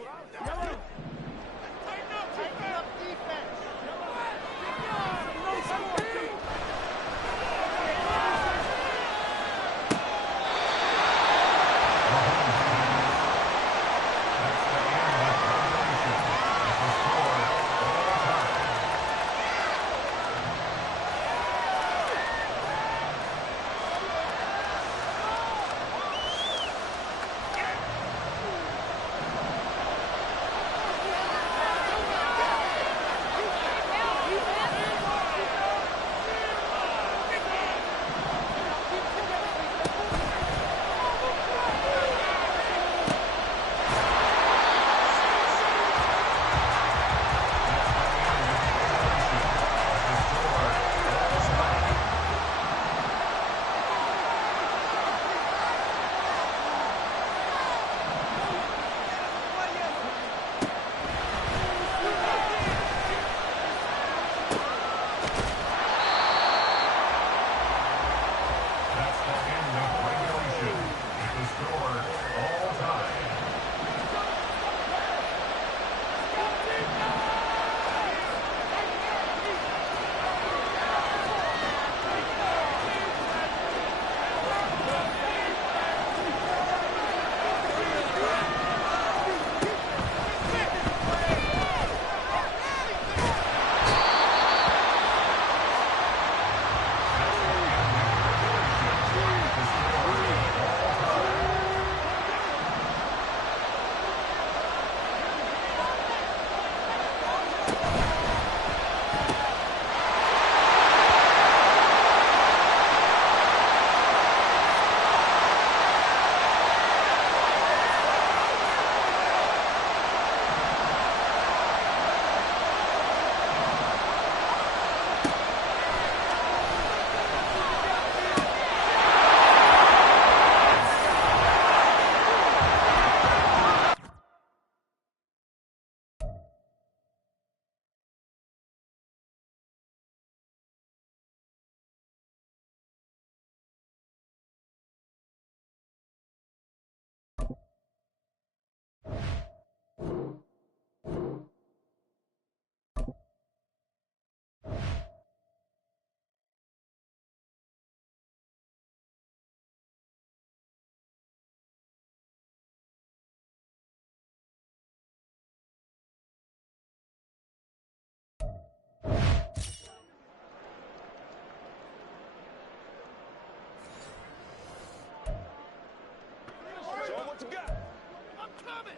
Tighten up defense.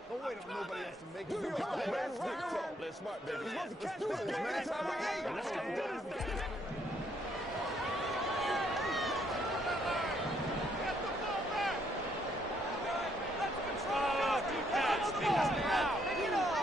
Don't wait on nobody else to make it. Let's smart, baby. Let's do this, man. Let's go do this thing. Get the ball back. Let's control defense. Take us now. Take it off.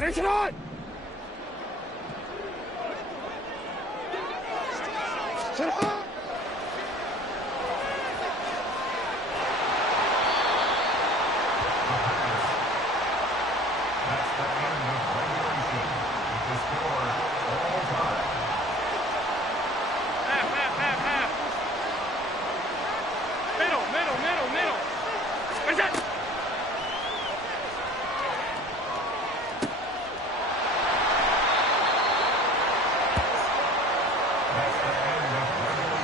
Finish it on! Sit up! That's the end of regulation. With the score all time. Half. Middle. Where's that? That's the end of regulation.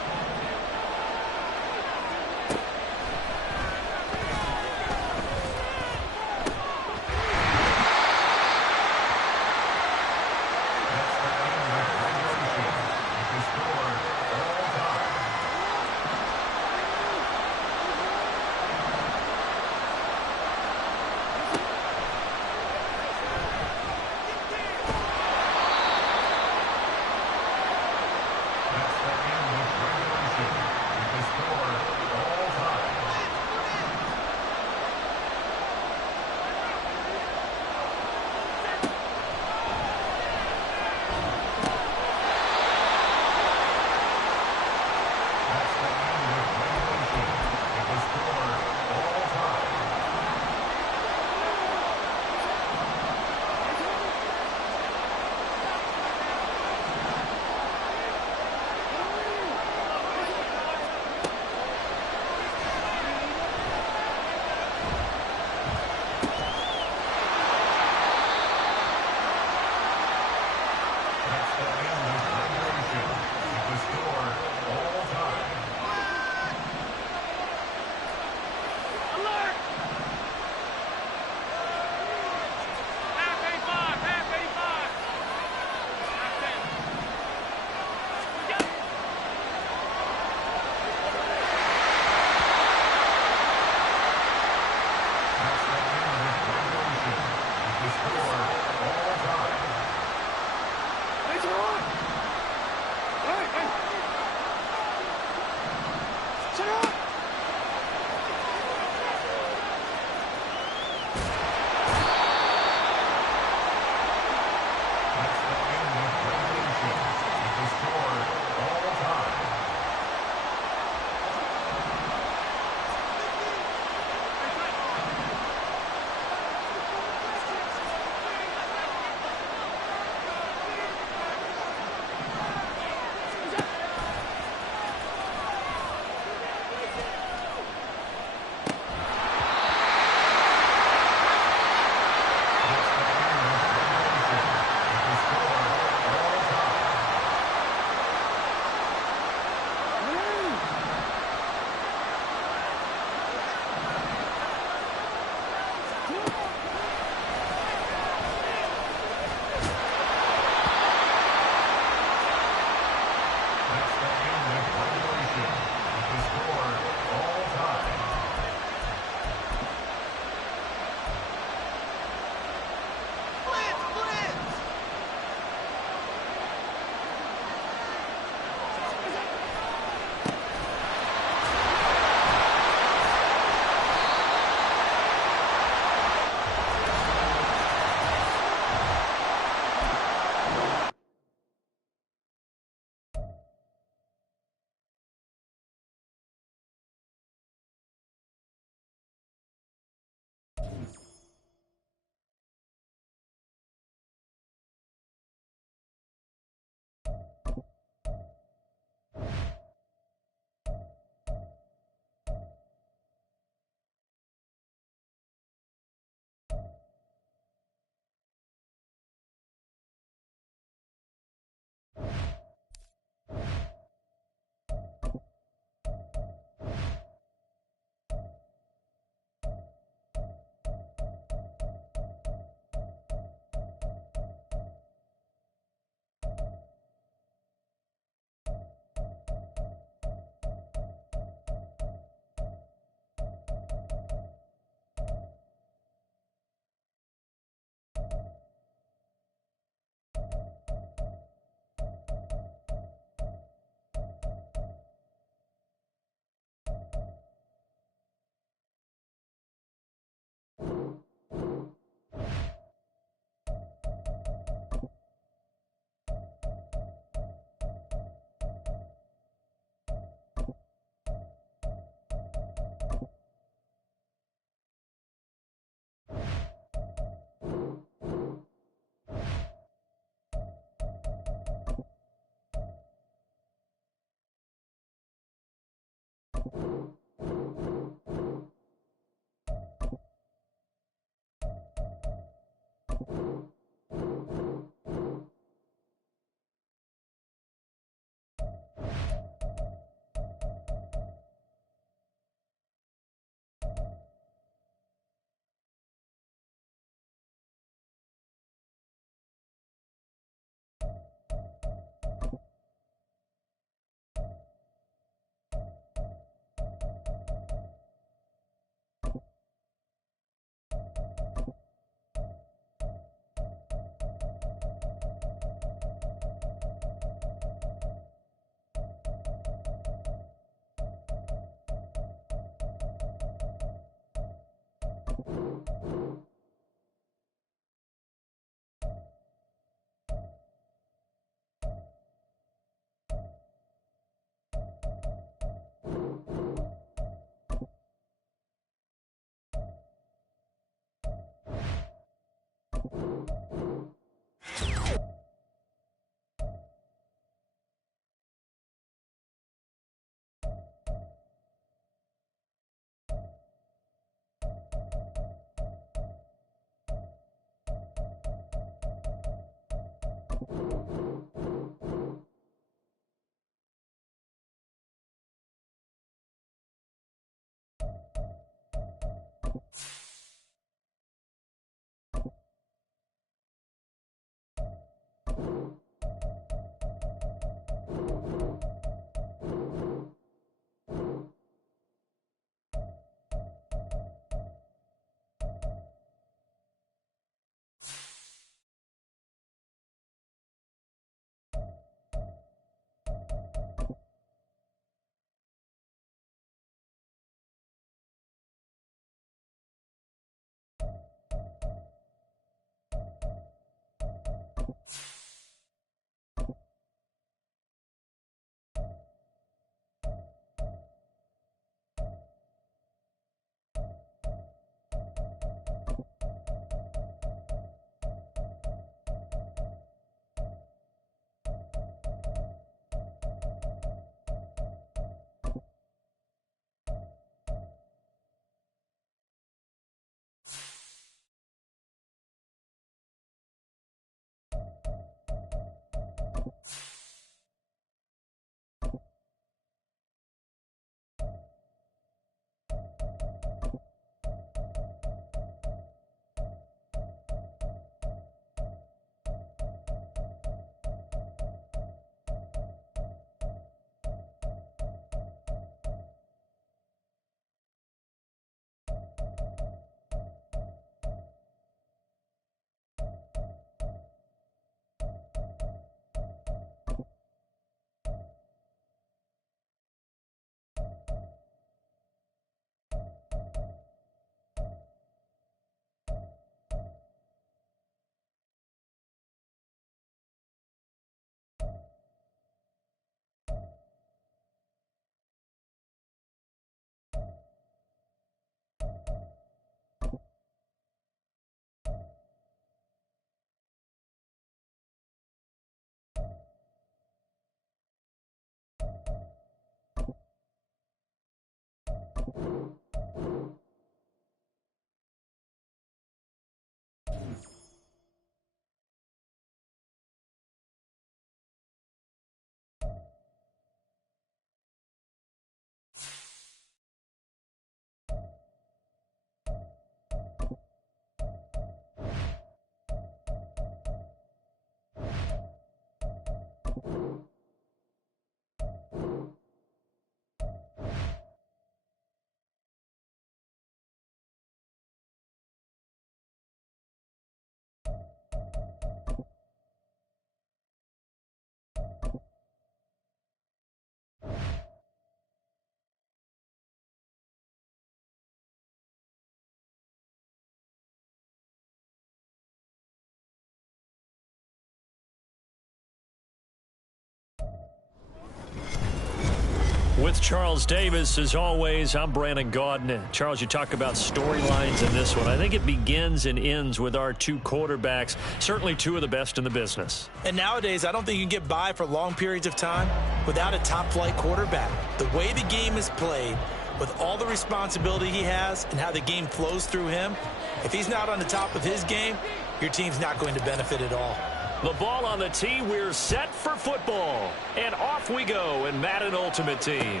With Charles Davis, as always, I'm Brandon Gaudin. Charles, you talk about storylines in this one. I think it begins and ends with our two quarterbacks, certainly two of the best in the business. And nowadays, I don't think you can get by for long periods of time without a top-flight quarterback. The way the game is played, with all the responsibility he has and how the game flows through him, if he's not on the top of his game, your team's not going to benefit at all. The ball on the tee. We're set for football. And off we go in Madden Ultimate Team.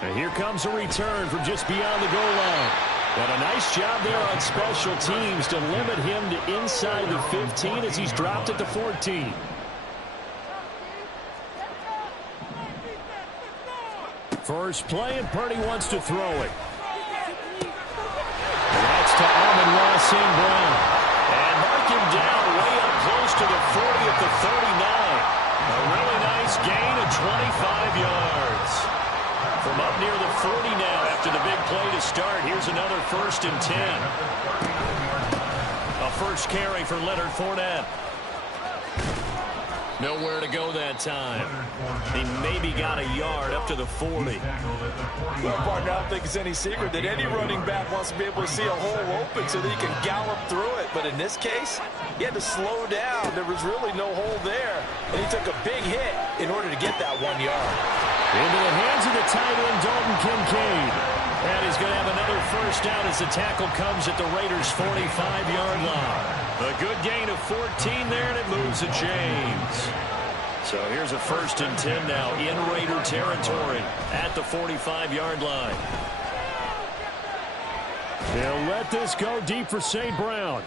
And here comes a return from just beyond the goal line. But a nice job there on special teams to limit him to inside the 15 as he's dropped at the 14. First play, and Purdy wants to throw it. That's to Amon-Ra St. Brown. And mark him down way up close to the 40 at the 39. A really nice gain of 25 yards. From up near near the 40 now after the big play to start. Here's another 1st and 10. A first carry for Leonard Fournette. Nowhere to go that time. He maybe got a yard up to the 40. Well, partner, I don't think it's any secret that any running back wants to be able to see a hole open so that he can gallop through it. But in this case, he had to slow down. There was really no hole there. And he took a big hit in order to get that 1 yard. Into the hands of the tight end, Dalton Kincaid. And he's going to have another first down as the tackle comes at the Raiders' 45-yard line. A good gain of 14 there, and it moves the chains. So here's a 1st and 10 now in Raider territory at the 45-yard line. They'll let this go deep for St. Brown.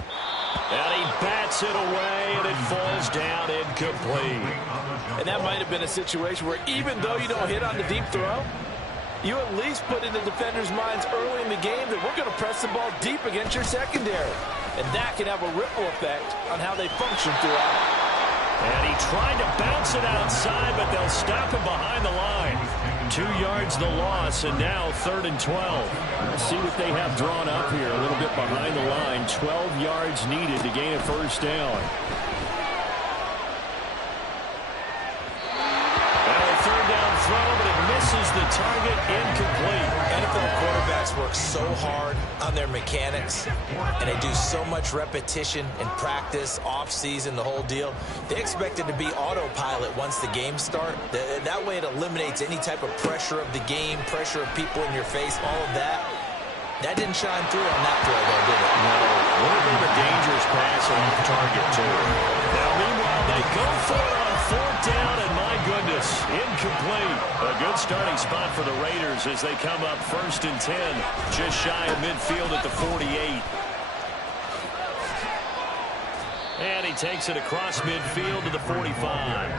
And he bats it away, and it falls down incomplete. And that might have been a situation where even though you don't hit on the deep throw, you at least put in the defenders' minds early in the game that we're going to press the ball deep against your secondary. And that can have a ripple effect on how they function throughout. And he tried to bounce it outside, but they'll stop him behind the line. 2 yards the loss, and now 3rd and 12. Let's see what they have drawn up here. A little bit behind the line. 12 yards needed to gain a first down. Well, a 3rd down throw, but it misses the target. Incomplete. NFL quarterbacks work so hard on their mechanics, and they do so much repetition and practice, off-season, the whole deal. They expect it to be autopilot once the games start. That way it eliminates any type of pressure of the game, pressure of people in your face, all of that. That didn't shine through on that throw, though, did it? No. Would have been a dangerous pass off target, too. Now, meanwhile, they go for it on 4th down, and my goodness, incomplete. A good starting spot for the Raiders as they come up 1st and 10, just shy of midfield at the 48. And he takes it across midfield to the 45.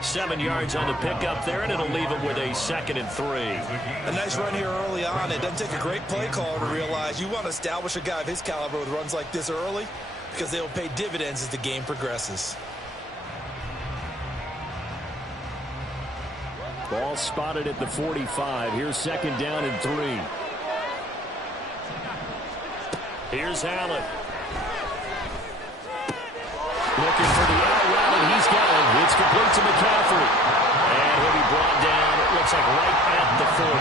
7 yards on the pickup there, and it'll leave him with a 2nd and 3. A nice run here early on. It doesn't take a great play caller to realize you want to establish a guy of his caliber with runs like this early because they'll pay dividends as the game progresses. Ball spotted at the 45. Here's 2nd down and 3. Here's Allen. Looking for the out route, and he's got it. It's complete to McCaffrey. And he'll be brought down, it looks like right at the 40.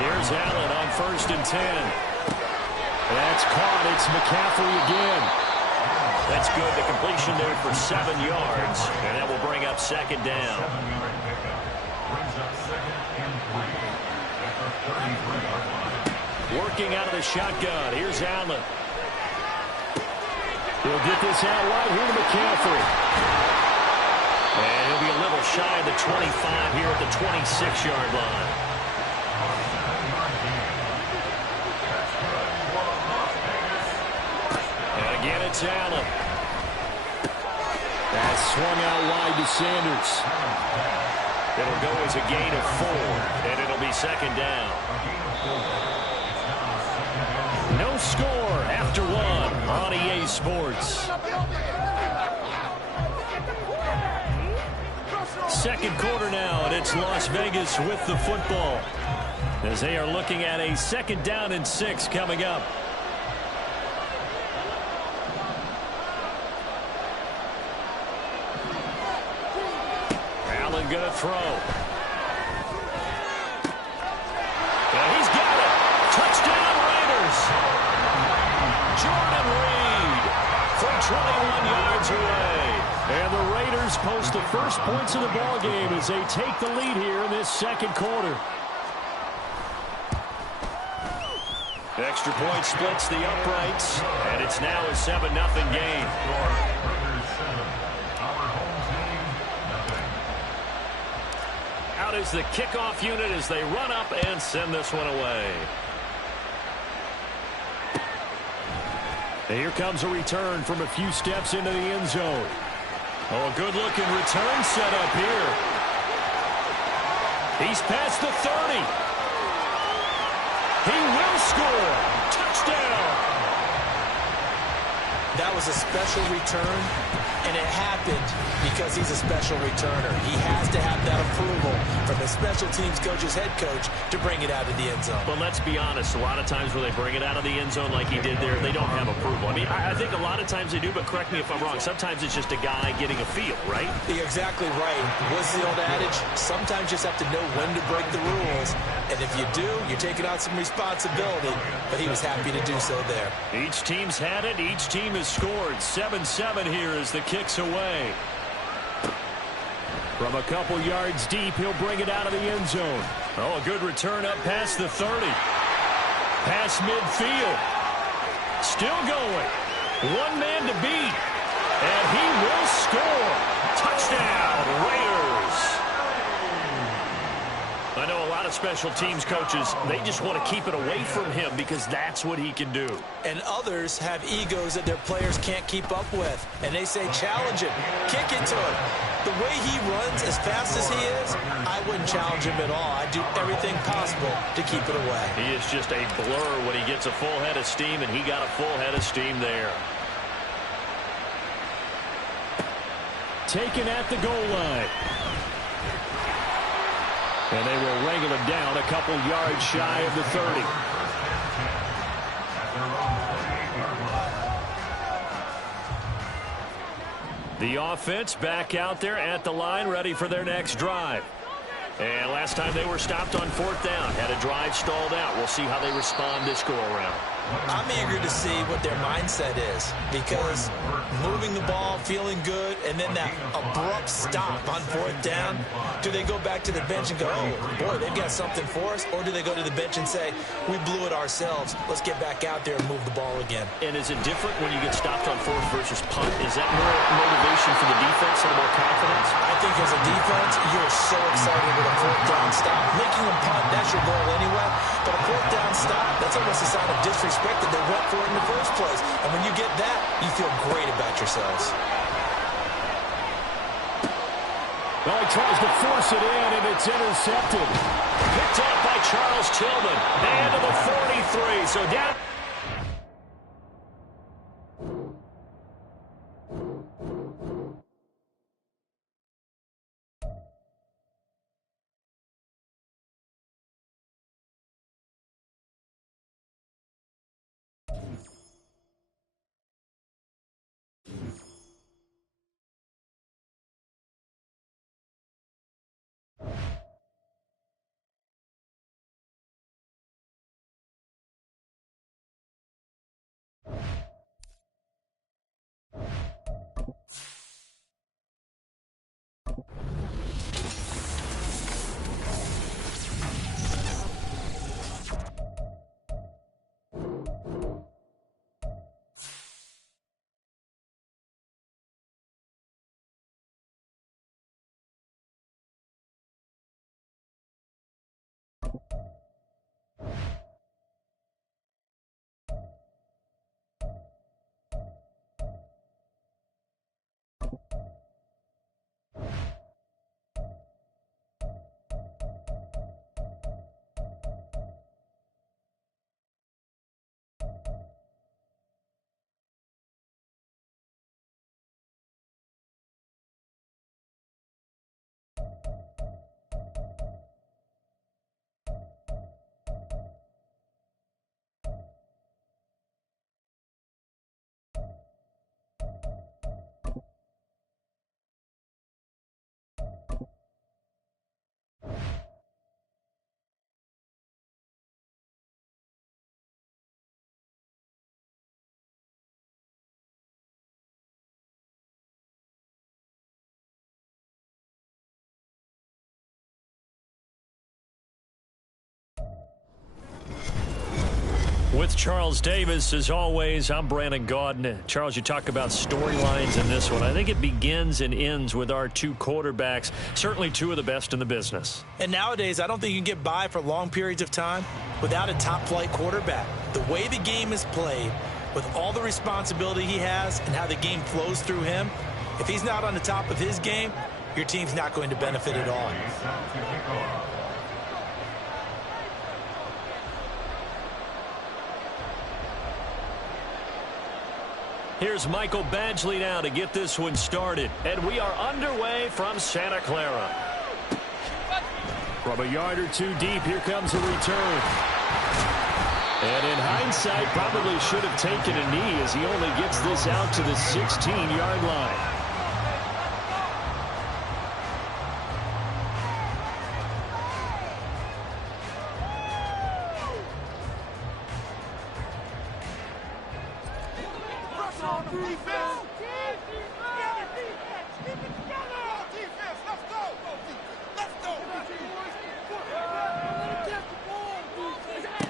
Here's Allen on 1st and 10. That's caught. It's McCaffrey again. That's good. The completion there for 7 yards. And that will bring up 2nd down. Working out of the shotgun. Here's Allen. He'll get this out right here to McCaffrey. And he'll be a little shy of the 25 here at the 26-yard line. And again, it's Allen. That's swung out wide to Sanders. It'll go as a gain of 4, and it'll be 2nd down. No score after 1 on EA Sports. 2nd quarter now, and it's Las Vegas with the football as they are looking at a 2nd down and 6 coming up. Allen going to throw. And he's got it. Touchdown Raiders. Jordan Reed from 21 yards away. And the Raiders post the first points of the ball game as they take the lead here in this 2nd quarter. Extra point splits the uprights, and it's now a 7-0 game. Out is the kickoff unit as they run up and send this one away. And here comes a return from a few steps into the end zone. Oh, a good-looking return set up here. He's past the 30. He will score. Touchdown. That was a special return, and it happened because he's a special returner. He has to have that approval from his special teams coach's head coach to bring it out of the end zone. But let's be honest, a lot of times when they bring it out of the end zone like he did there, they don't have approval. I mean, I think a lot of times they do, but correct me if I'm wrong. Sometimes it's just a guy getting a feel, right? You're exactly right. What's the old adage? Sometimes you just have to know when to break the rules. And if you do, you're taking on some responsibility. But he was happy to do so there. Each team's had it. Each team has scored. 7-7 here as the kick's away. From a couple yards deep, he'll bring it out of the end zone. Oh, a good return up past the 30. Past midfield. Still going. One man to beat. And he will score. Touchdown, Raiders. I know a lot of special teams coaches, they just want to keep it away from him because that's what he can do. And others have egos that their players can't keep up with. And they say, challenge him, kick it to him. The way he runs as fast as he is, I wouldn't challenge him at all. I'd do everything possible to keep it away. He is just a blur when he gets a full head of steam, and he got a full head of steam there. Taken at the goal line. And they will wrangle him down a couple yards shy of the 30. The offense back out there at the line, ready for their next drive. And last time they were stopped on 4th down, had a drive stalled out. We'll see how they respond this go-around. I'm eager to see what their mindset is, because moving the ball, feeling good, and then that abrupt stop on 4th down, do they go back to the bench and go, oh, boy, they've got something for us, or do they go to the bench and say, we blew it ourselves, let's get back out there and move the ball again? And is it different when you get stopped on 4th versus punt? Is that more motivation for the defense and more confidence? I think as a defense, you're so excited with a 4th down stop. Making them punt, that's your goal anyway, but a 4th down stop, that's almost a sign of disrespect that they went for it in the first place. And when you get that, you feel great about yourselves. Well, he tries to force it in, and it's intercepted. Picked off by Charles Tillman. And to the 43. So down. With Charles Davis, as always, I'm Brandon Gaudin. Charles, you talk about storylines in this one. I think it begins and ends with our two quarterbacks, certainly two of the best in the business. And nowadays, I don't think you can get by for long periods of time without a top-flight quarterback. The way the game is played, with all the responsibility he has and how the game flows through him, if he's not on the top of his game, your team's not going to benefit at all. Here's Michael Badgley now to get this one started. And we are underway from Santa Clara. From a yard or two deep, here comes a return. And in hindsight, probably should have taken a knee as he only gets this out to the 16-yard line.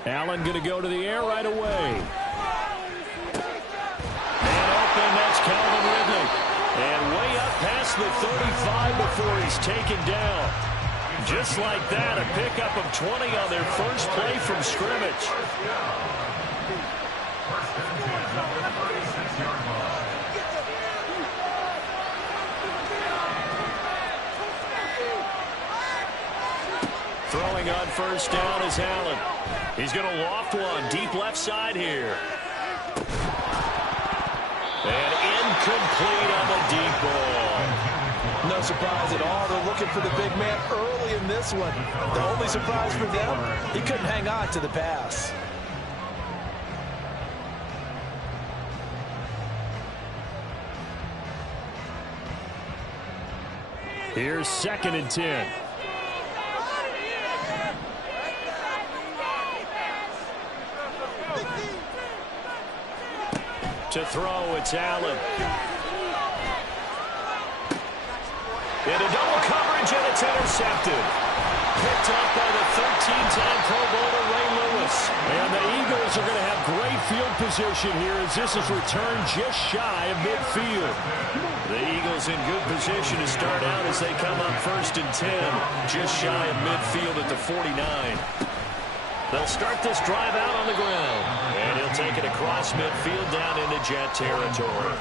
Allen going to go to the air right away. And open, that's Calvin Ridley. And way up past the 35 before he's taken down. Just like that, a pickup of 20 on their first play from scrimmage. Throwing on first down is Allen. He's going to loft one deep left side here. And incomplete on the deep ball. No surprise at all. They're looking for the big man early in this one. The only surprise for them, he couldn't hang on to the pass. Here's 2nd and 10. To throw, it's Allen. Into double coverage, and it's intercepted. Picked up by the 13-time Pro Bowler Ray Lewis. And the Eagles are going to have great field position here as this is returned just shy of midfield. The Eagles in good position to start out as they come up 1st and 10, just shy of midfield at the 49. They'll start this drive out on the ground. And he'll take it across midfield down into Jet territory.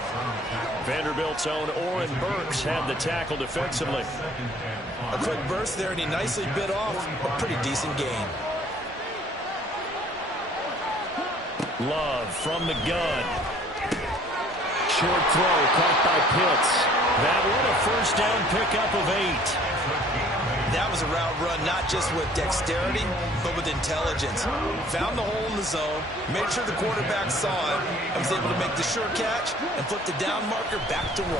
Vanderbilt's own Oren Burks had the tackle defensively. A quick burst there, and he nicely bit off a pretty decent gain. Love from the gun. Short throw caught by Pitts. That one a first down pickup of 8. That was a route run not just with dexterity, but with intelligence. Found the hole in the zone, made sure the quarterback saw it, and was able to make the sure catch and flip the down marker back to 1.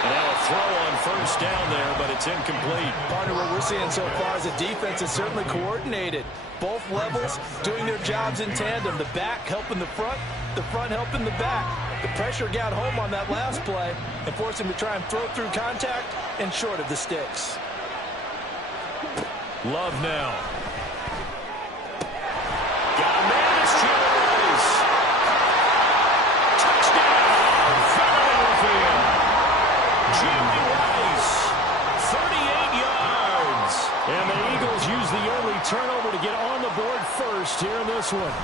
And now a throw on first down there, but it's incomplete. Partner, what we're seeing so far is the defense is certainly coordinated. Both levels doing their jobs in tandem. The back helping the front helping the back. The pressure got home on that last play and forced him to try and throw through contact and short of the sticks. Love now. Got a man, it's Jimmy Rice. Touchdown, Philadelphia. Jimmy Rice, 38 yards. And the Eagles use the early turnover to get on the board first here in this one.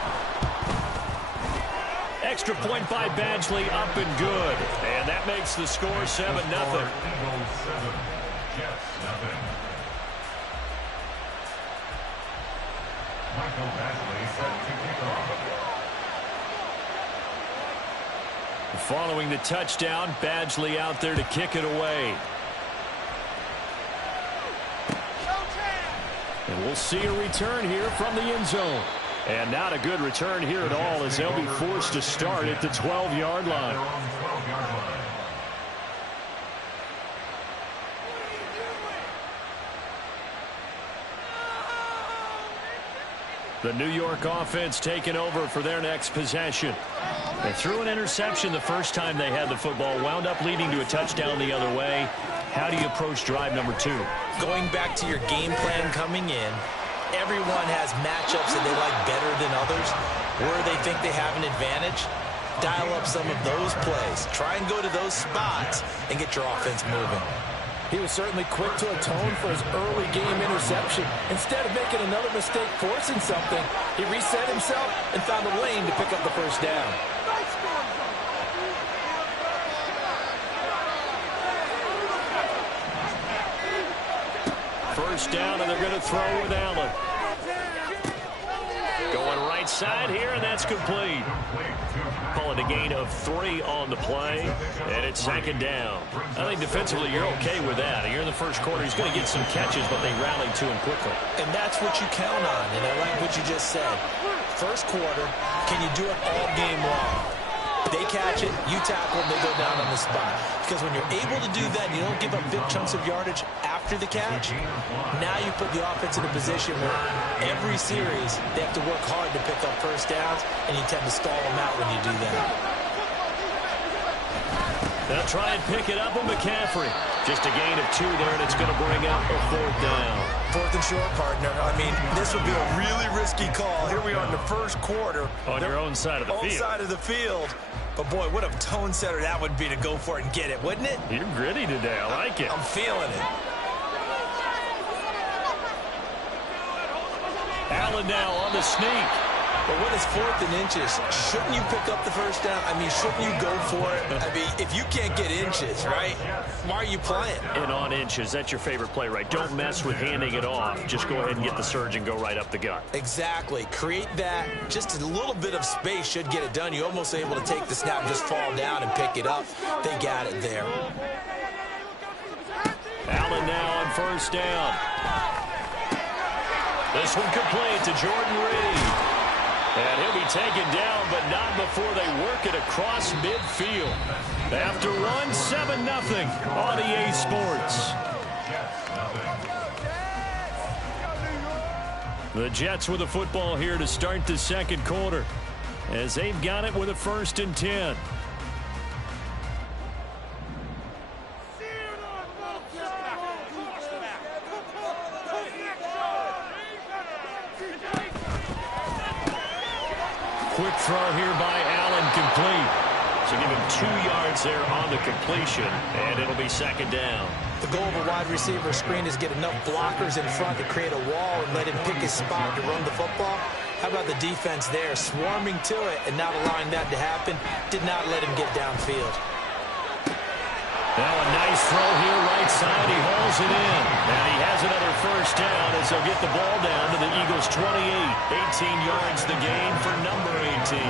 Extra point by Badgley, up and good. And that makes the score 7-0. Following the touchdown, Badgley out there to kick it away. And we'll see a return here from the end zone. And not a good return here at all as they'll be forced to start at the 12-yard line. The New York offense taking over for their next possession. They threw an interception the first time they had the football, wound up leading to a touchdown the other way. How do you approach drive number 2? Going back to your game plan coming in, everyone has matchups that they like better than others, where they think they have an advantage. Dial up some of those plays. Try and go to those spots and get your offense moving. He was certainly quick to atone for his early game interception. Instead of making another mistake forcing something, he reset himself and found a lane to pick up the first down. First down, and they're going to throw with Allen. Going right inside here, and that's complete. Call it a gain of 3 on the play, and it's second down. I think defensively you're okay with that. You're in the first quarter. He's going to get some catches, but they rallied to him quickly. And that's what you count on, and I like what you just said. First quarter, can you do it all game long? They catch it, you tackle, and they go down on the spot. Because when you're able to do that, you don't give up big chunks of yardage after the catch. Now you put the offense in a position where every series they have to work hard to pick up first downs, and you tend to stall them out when you do that. They'll try and pick it up with McCaffrey. Just a gain of 2 there, and it's going to bring up a 4th down. 4th and short, partner. I mean, this would be a really risky call. Here we are in the first quarter. On your own side of the field. Own side of the field. But, boy, what a tone setter that would be to go for it and get it, wouldn't it? You're gritty today. I like it. I'm feeling it. Allen now on the sneak. But when it's 4th and inches, shouldn't you pick up the first down? I mean, shouldn't you go for it? I mean, if you can't get inches, right, why are you playing? And on inches, that's your favorite play, right? Don't mess with handing it off. Just go ahead and get the surge and go right up the gut. Exactly. Create that. Just a little bit of space should get it done. You're almost able to take the snap, just fall down and pick it up. They got it there. Allen now on first down. This one complete to Jordan Reed. And he'll be taken down, but not before they work it across midfield. After 1, 7-0 on EA Sports. The Jets with the football here to start the second quarter, as they've got it with a 1st and 10. Quick throw here by Allen, complete. So give him 2 yards there on the completion, and it'll be second down. The goal of a wide receiver screen is get enough blockers in front to create a wall and let him pick his spot to run the football. How about the defense there, swarming to it and not allowing that to happen? Did not let him get downfield. Now a nice throw here, right side. He hauls it in. And he has another first down as they'll get the ball down to the Eagles' 28. 18 yards the gain for number 18.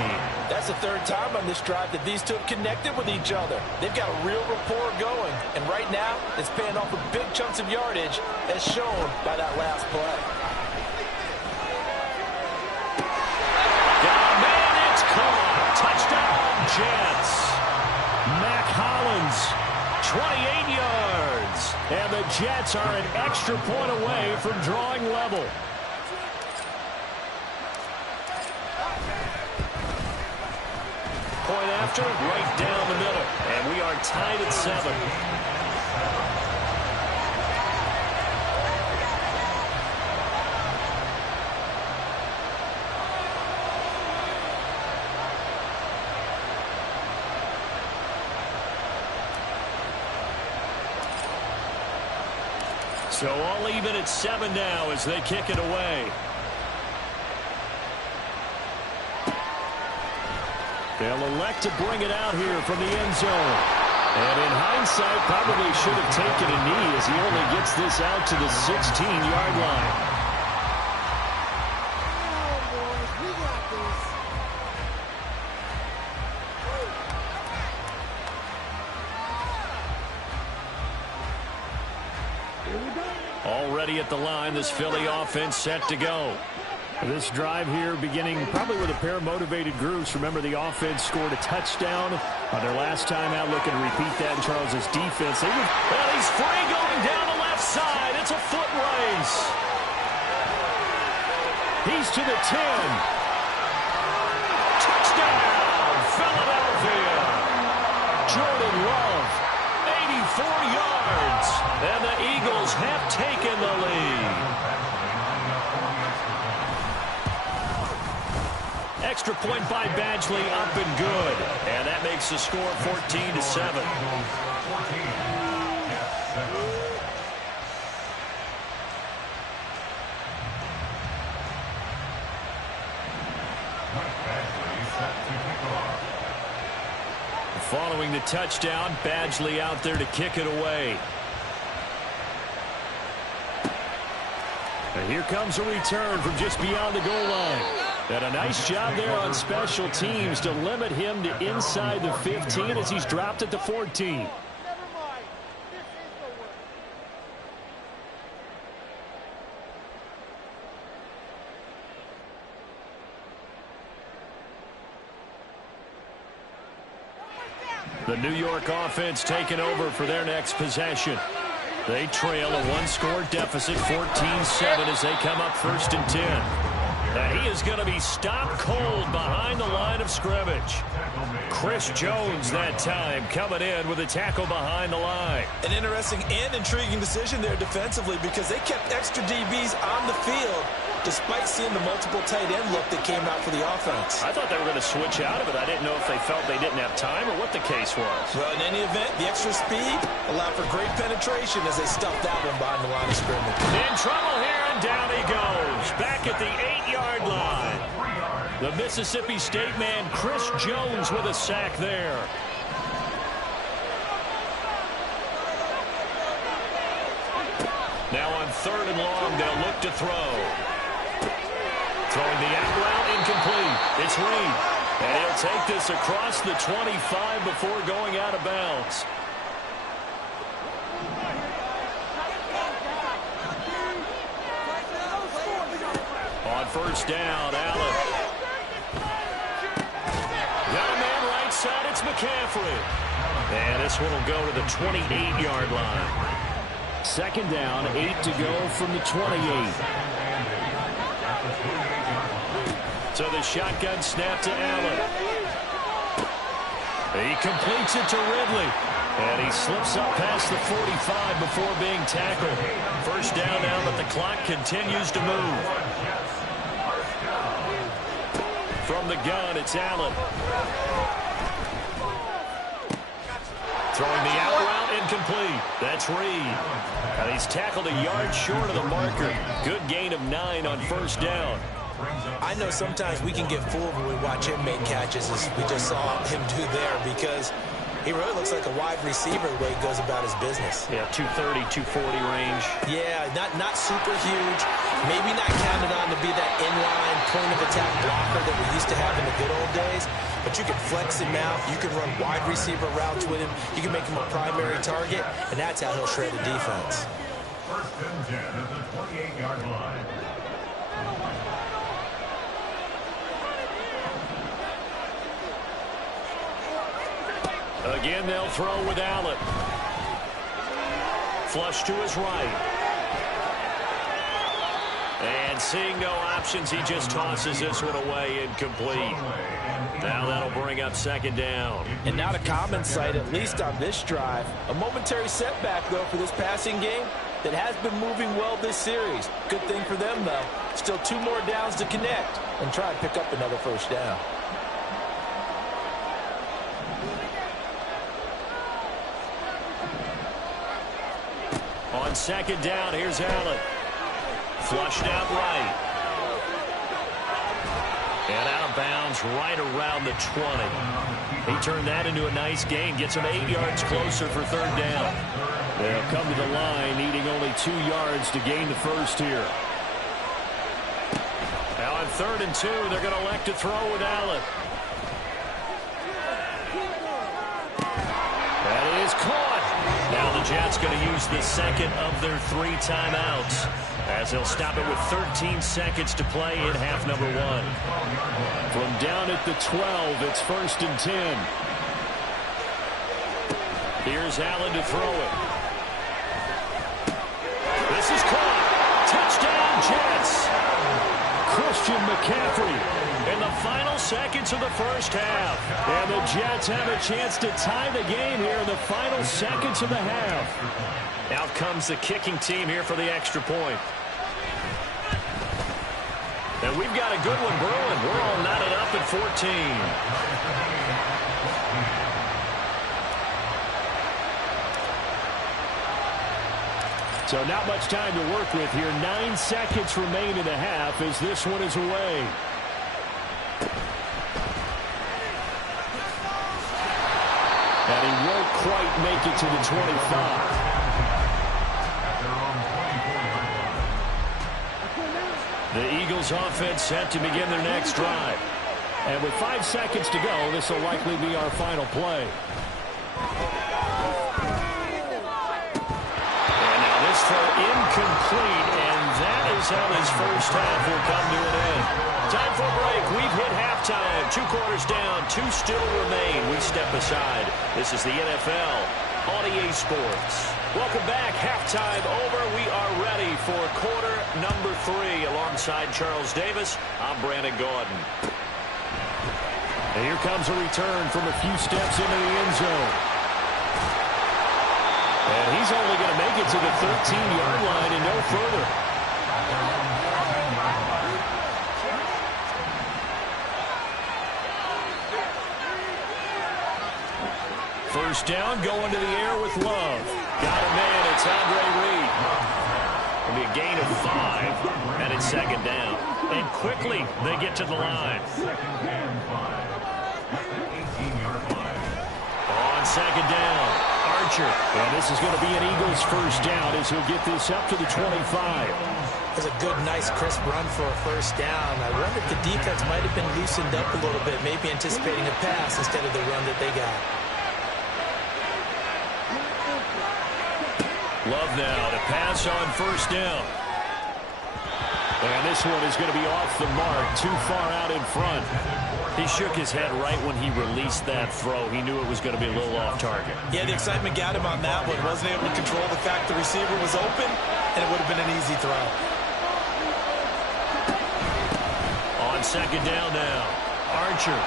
That's the 3rd time on this drive that these two have connected with each other. They've got a real rapport going. And right now, it's paying off with big chunks of yardage, as shown by that last play. Got a man, it's caught. Touchdown, Jets. Mac Hollins, 28 yards. And the Jets are an extra point away from drawing level. Point after, right down the middle. And we are tied at 7. So all even at 7 now as they kick it away. They'll elect to bring it out here from the end zone. And in hindsight, probably should have taken a knee as he only gets this out to the 16-yard line. Already at the line, this Philly offense set to go. This drive here beginning probably with a pair of motivated groups. Remember, the offense scored a touchdown on their last time out. Looking to repeat that in Charles's defense. Well, he's free going down the left side. It's a foot race. He's to the 10. Touchdown, Philadelphia. Jordan Love, 84 yards. And the Eagles have taken the lead. Extra point by Badgley, up and good. And that makes the score 14-7. Following the touchdown, Badgley out there to kick it away. And here comes a return from just beyond the goal line. And a nice job there on special teams to limit him to inside the 15 as he's dropped at the 14. Never mind. This is the work. The New York offense taking over for their next possession. They trail a one-score deficit, 14-7, as they come up 1st and 10. And he is going to be stopped cold behind the line of scrimmage. Chris Jones that time coming in with a tackle behind the line. An interesting and intriguing decision there defensively because they kept extra DBs on the field despite seeing the multiple tight end look that came out for the offense. I thought they were going to switch out of it. I didn't know if they felt they didn't have time or what the case was. Well, in any event, the extra speed allowed for great penetration as they stuffed that one behind the line of scrimmage. In trouble here, and down he goes. Back at the 8-yard line. The Mississippi State man, Chris Jones, with a sack there. Now on 3rd and long, they'll look to throw. Throwing the out route, incomplete. It's Reed. And he'll take this across the 25 before going out of bounds. On 1st down, Allen. Got a man right side, it's McCaffrey. And this one will go to the 28-yard line. 2nd down, 8 to go from the 28. So the shotgun snap to Allen. He completes it to Ridley. And he slips up past the 45 before being tackled. 1st down now, but the clock continues to move. From the gun, it's Allen. Throwing the out route, incomplete. That's Reed. And he's tackled a yard short of the marker. Good gain of 9 on 1st down. I know sometimes we can get fooled when we watch him make catches, as we just saw him do there, because he really looks like a wide receiver the way he goes about his business. Yeah, 230, 240 range. Yeah, not super huge. Maybe not counted on to be that inline point-of-attack blocker that we used to have in the good old days. But you can flex him out. You can run wide receiver routes with him. You can make him a primary target, and that's how he'll shred the defense. 1st and 10 at the 28-yard line. Again, they'll throw with Allen. Flush to his right. And seeing no options, he just tosses this one away, incomplete. Now that'll bring up 2nd down. And not a common sight, at least on this drive. A momentary setback, though, for this passing game that has been moving well this series. Good thing for them, though. Still 2 more downs to connect and try and pick up another 1st down. On 2nd down, here's Allen. Flushed out right. And out of bounds right around the 20. He turned that into a nice gain. Gets him 8 yards closer for 3rd down. They'll come to the line, needing only 2 yards to gain the 1st here. Now on 3rd and 2, they're going to elect to throw with Allen. That is caught. Now the Jets going to use the 2nd of their 3 timeouts, as they'll stop it with 13 seconds to play in half number 1. From down at the 12, it's 1st and 10. Here's Allen to throw it. This is caught. Touchdown, Jets. Christian McCaffrey in the final seconds of the 1st half. And the Jets have a chance to tie the game here in the final seconds of the half. Out comes the kicking team here for the extra point. And we've got a good one brewing. We're all knotted up at 14. So not much time to work with here. 9 seconds remain in the half as this one is away. And he won't quite make it to the 25. The Eagles offense set to begin their next drive. And with 5 seconds to go, this will likely be our final play. And now this throw incomplete, and that is how this first half will come to an end. Time for a break. We've hit halftime. 2 quarters down, 2 still remain. We step aside. This is the NFL on EA Sports. Welcome back. Halftime over. We are ready for quarter number 3. Alongside Charles Davis, I'm Brandon Gaudin. And here comes a return from a few steps into the end zone. And he's only going to make it to the 13-yard line and no further. First down, going to the air with Love. Got him in. It's Andre Reed. It'll be a gain of 5, and it's second down. And quickly, they get to the line. On second down, Archer. And this is going to be an Eagles first down as he'll get this up to the 25. That's a good, nice, crisp run for a first down. I wonder if the defense might have been loosened up a little bit, maybe anticipating a pass instead of the run that they got. Love now to pass on first down. And this one is going to be off the mark, too far out in front. He shook his head right when he released that throw. He knew it was going to be a little off target. Yeah, the excitement got him on that one. Wasn't able to control the fact the receiver was open, and it would have been an easy throw. On second down now, Archer.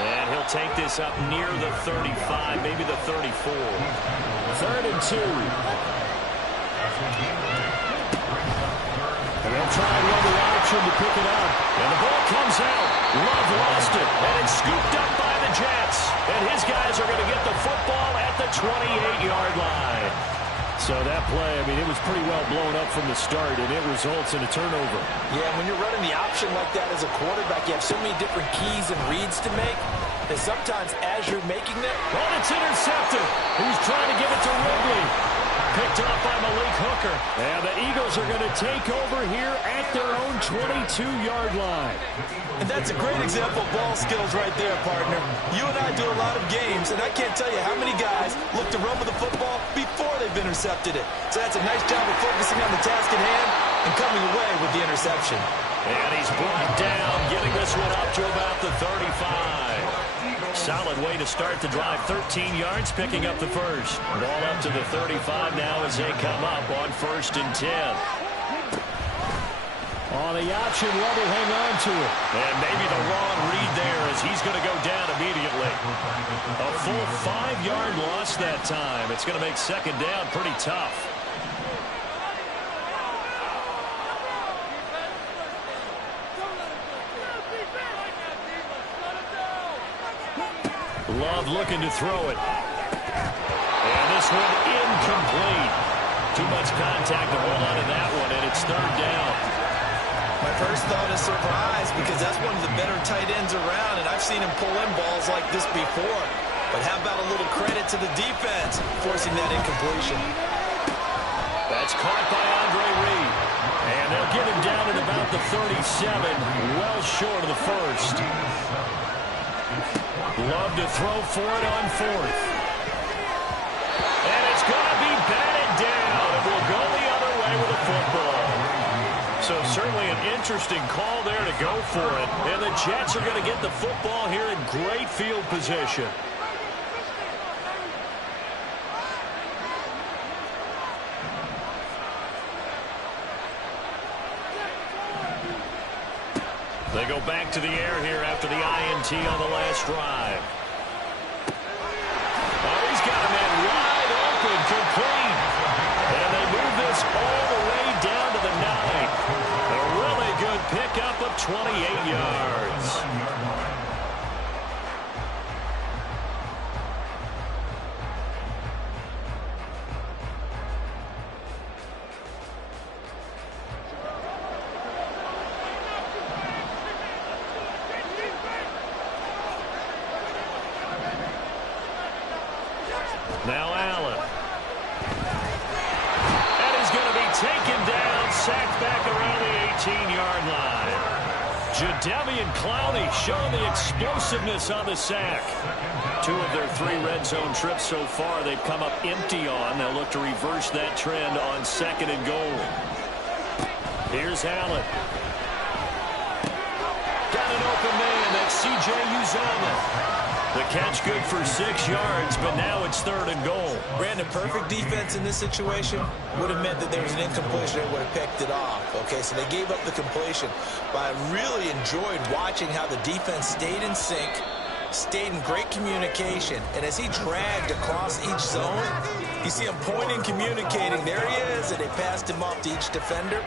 And he'll take this up near the 35, maybe the 34. 3rd and 2. And they'll try and run the option to pick it up. And the ball comes out. Love lost it. And it's scooped up by the Jets. And his guys are going to get the football at the 28-yard line. So that play, I mean, it was pretty well blown up from the start, and it results in a turnover. Yeah, when you're running the option like that as a quarterback, you have so many different keys and reads to make that sometimes as you're making them... Oh, it's intercepted. He's trying to give it to Ridley. Picked off by Malik Hooker. And the Eagles are going to take over here at their own 22-yard line. And that's a great example of ball skills right there, partner. You and I do a lot of games, and I can't tell you how many guys look to run with the football before they've intercepted it. So that's a nice job of focusing on the task at hand and coming away with the interception. And he's brought down, getting this one up to about the 35. Solid way to start the drive. 13 yards, picking up the first. Ball up to the 35 now as they come up on 1st and 10. On the option, Love will hang on to it. And maybe the wrong read there as he's going to go down immediately. A full 5-yard loss that time. It's going to make second down pretty tough. Love looking to throw it. And this one incomplete. Too much contact to hold on to that one, and it's 3rd down. My first thought is surprise because that's one of the better tight ends around, and I've seen him pull in balls like this before. But how about a little credit to the defense forcing that incompletion? That's caught by Andre Reed. And they'll get him down at about the 37, well short of the first. Love to throw for it on 4th. And it's going to be batted down. It will go the other way with the football. So certainly an interesting call there to go for it. And the Jets are going to get the football here in great field position. They go back to the air here after the INT on the last drive. Oh, he's got him in wide open, complete. And they move this all the way down to the 9. A really good pickup of 28 yards. Now Allen. And he's going to be taken down, sacked back around the 15-yard line. Jadeveon Clowney showing the explosiveness on the sack. 2 of their 3 red zone trips so far they've come up empty on. They'll look to reverse that trend on 2nd and goal. Here's Allen. Got an open man. That's C.J. Uzomah. The catch good for 6 yards, but now it's 3rd and goal. Brandon, perfect defense in this situation would have meant that there was an incompletion. They would have picked it off. Okay, so they gave up the completion. But I really enjoyed watching how the defense stayed in sync, stayed in great communication, and as he dragged across each zone, you see him pointing, communicating. There he is, and they passed him off to each defender.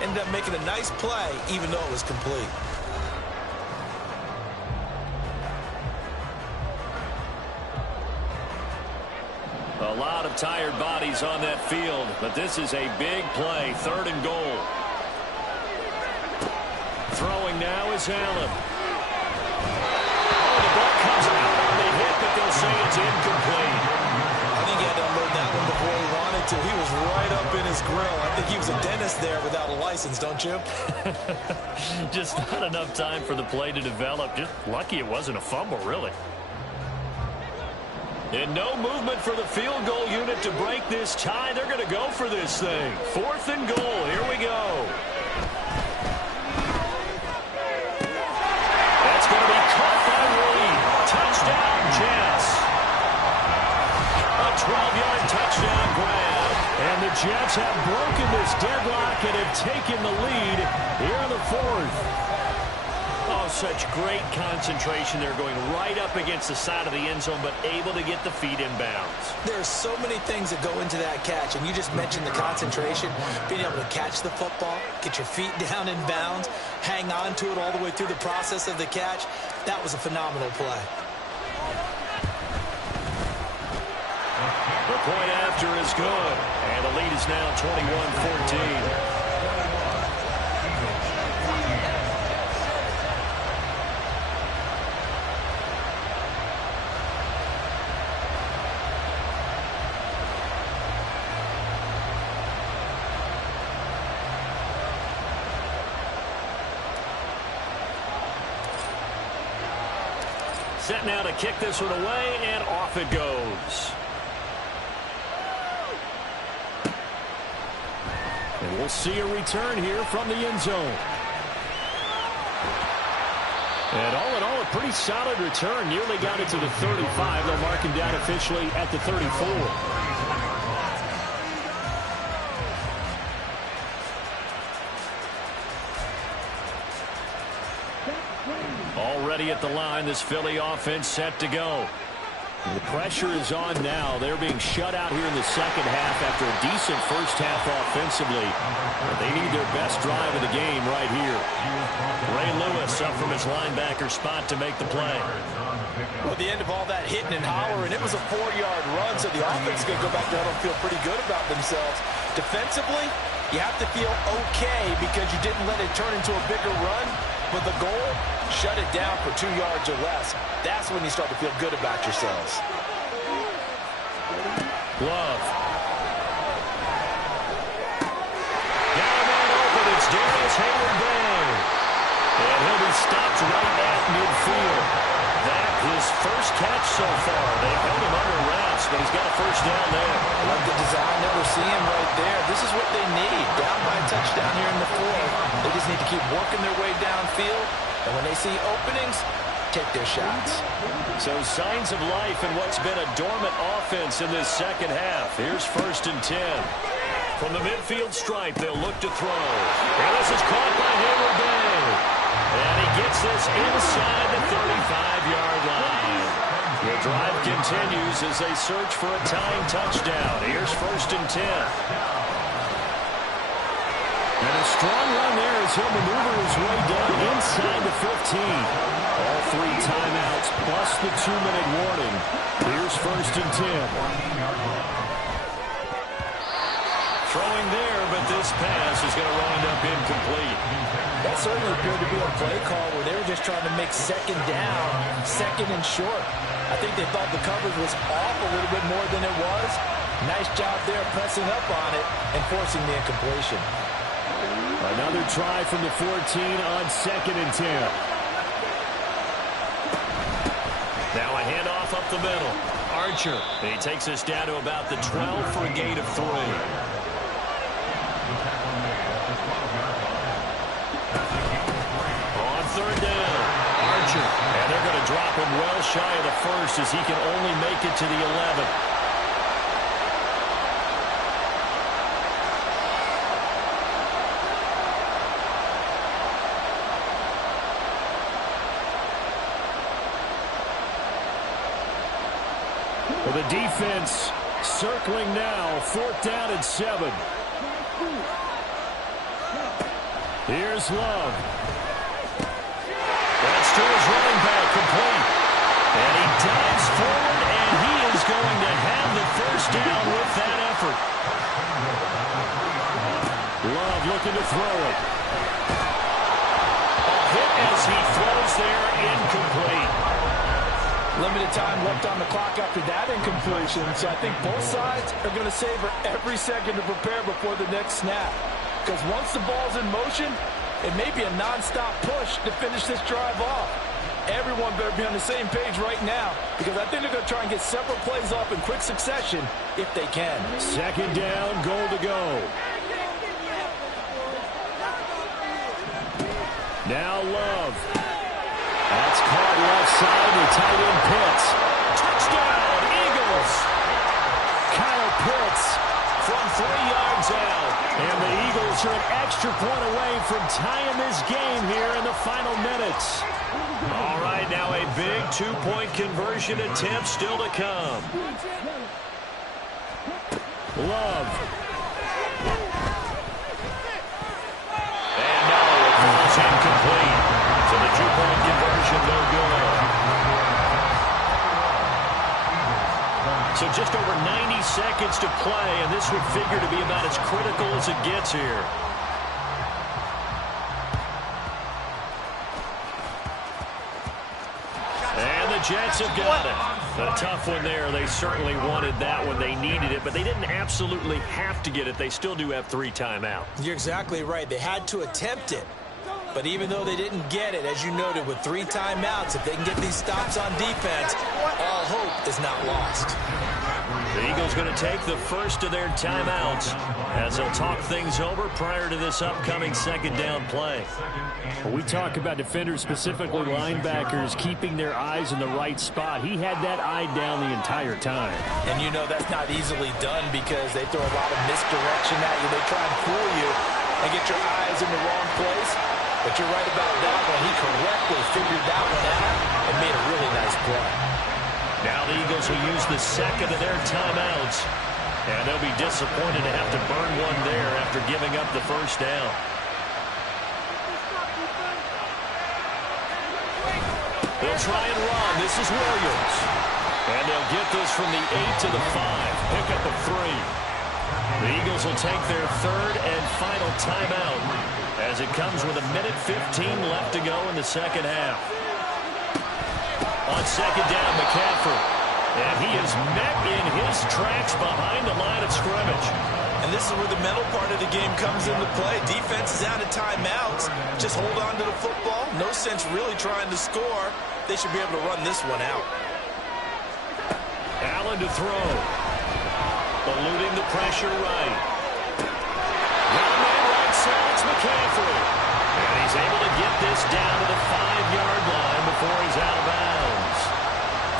Ended up making a nice play, even though it was complete. A lot of tired bodies on that field, but this is a big play. 3rd and goal. Throwing now is Allen. Oh, the ball comes out on the hit, but they'll say it's incomplete. I think he had to unload that one before he wanted to. He was right up in his grill. I think he was a dentist there without a license, don't you? Just not enough time for the play to develop. Just lucky it wasn't a fumble, really. And no movement for the field goal unit to break this tie. They're going to go for this thing. 4th and goal. Here we go. That's going to be caught by Reed. Touchdown, Jets. A 12-yard touchdown grab. And the Jets have broken this deadlock and have taken the lead here in the 4th. Oh, such great concentration. They're going right up against the side of the end zone, but able to get the feet in bounds. There's so many things that go into that catch, and you just mentioned the concentration, being able to catch the football, get your feet down in bounds, hang on to it all the way through the process of the catch. That was a phenomenal play. The point after is good, and the lead is now 21-14. Set now to kick this one away, and off it goes. And we'll see a return here from the end zone. And all in all, a pretty solid return. Nearly got it to the 35. They'll mark him down officially at the 34. Already at the line, this Philly offense set to go. The pressure is on now. They're being shut out here in the second half after a decent first half offensively. But they need their best drive of the game right here. Ray Lewis up from his linebacker spot to make the play. Well, the end of all that hitting and hollering, it was a 4-yard run, so the offense is going to go back there and feel pretty good about themselves. Defensively, you have to feel okay because you didn't let it turn into a bigger run. But the goal, shut it down for 2 yards or less. That's when you start to feel good about yourselves. Love. Got a man open. It's Darius Hayward-Bay. And he'll be stopped right at midfield. That his first catch so far. They held him under wraps, but he's got a first down there. I love the design. Never see him right there. This is what they need. Down by a touchdown here in the 4th. They just need to keep working their way downfield. And when they see openings, take their shots. So signs of life in what's been a dormant offense in this second half. Here's 1st and 10. From the midfield stripe, they'll look to throw. And this is caught by Hayward-Bay. And he gets this inside the 35-yard line. The drive continues as they search for a tying touchdown. Here's 1st and 10. And a strong run there as he'll maneuver his way down inside the 15. All 3 timeouts plus the 2-minute warning. Here's 1st and 10. Throwing there, but this pass is going to wind up incomplete. That certainly appeared to be a play call where they were just trying to make second down, second and short. I think they thought the coverage was off a little bit more than it was. Nice job there pressing up on it and forcing the incompletion. Another try from the 14 on 2nd and 10. Now a handoff up the middle. Archer. He takes us down to about the 12 for a gain of 3. On 3rd down, Archer. And they're going to drop him well shy of the first as he can only make it to the 11. Well, the defense circling now, 4th down and 7. Here's Love. That's to his running back, complete. And he dives forward, and he is going to have the first down with that effort. Love looking to throw it. A hit as he throws there, incomplete. Limited time left on the clock after that incompletion, so I think both sides are going to savor every second to prepare before the next snap. Because once the ball's in motion, it may be a non-stop push to finish this drive off. Everyone better be on the same page right now, because I think they're going to try and get several plays off in quick succession if they can. 2nd down, goal to go. Now Love. That's caught left side with tight end Pitts. Touchdown, Eagles. Kyle Pitts from 3 yards out. And the Eagles are an extra point away from tying this game here in the final minutes. All right, now a big 2-point conversion attempt still to come. Love. And no, it falls incomplete. So the 2-point conversion, no good. So just over 90 seconds to play, and this would figure to be about as critical as it gets here. And the Jets have got it. A tough one there. They certainly wanted that one. They needed it, but they didn't absolutely have to get it. They still do have 3 timeouts. You're exactly right. They had to attempt it. But even though they didn't get it, as you noted, with 3 timeouts, if they can get these stops on defense, all hope is not lost. The Eagles going to take the first of their timeouts as they'll talk things over prior to this upcoming 2nd down play. When we talk about defenders, specifically linebackers, keeping their eyes in the right spot. He had that eye down the entire time. And you know that's not easily done because they throw a lot of misdirection at you. They try and fool you and get your eyes in the wrong place. But you're right about that one. He correctly figured that one out and made a really nice play. Now the Eagles will use the 2nd of their timeouts. And they'll be disappointed to have to burn one there after giving up the first down. They'll try and run. This is Williams. And they'll get this from the 8 to the 5. Pick up a 3. The Eagles will take their 3rd and final timeout as it comes with 1:15 left to go in the 2nd half. On 2nd down, McCaffrey. And he is met in his tracks behind the line of scrimmage. And this is where the mental part of the game comes into play. Defense is out of timeouts. Just hold on to the football. No sense really trying to score. They should be able to run this one out. Allen to throw. Eluding the pressure right. Got a man right side. It's McCaffrey. And he's able to get this down to the 5-yard line before he's out of bounds.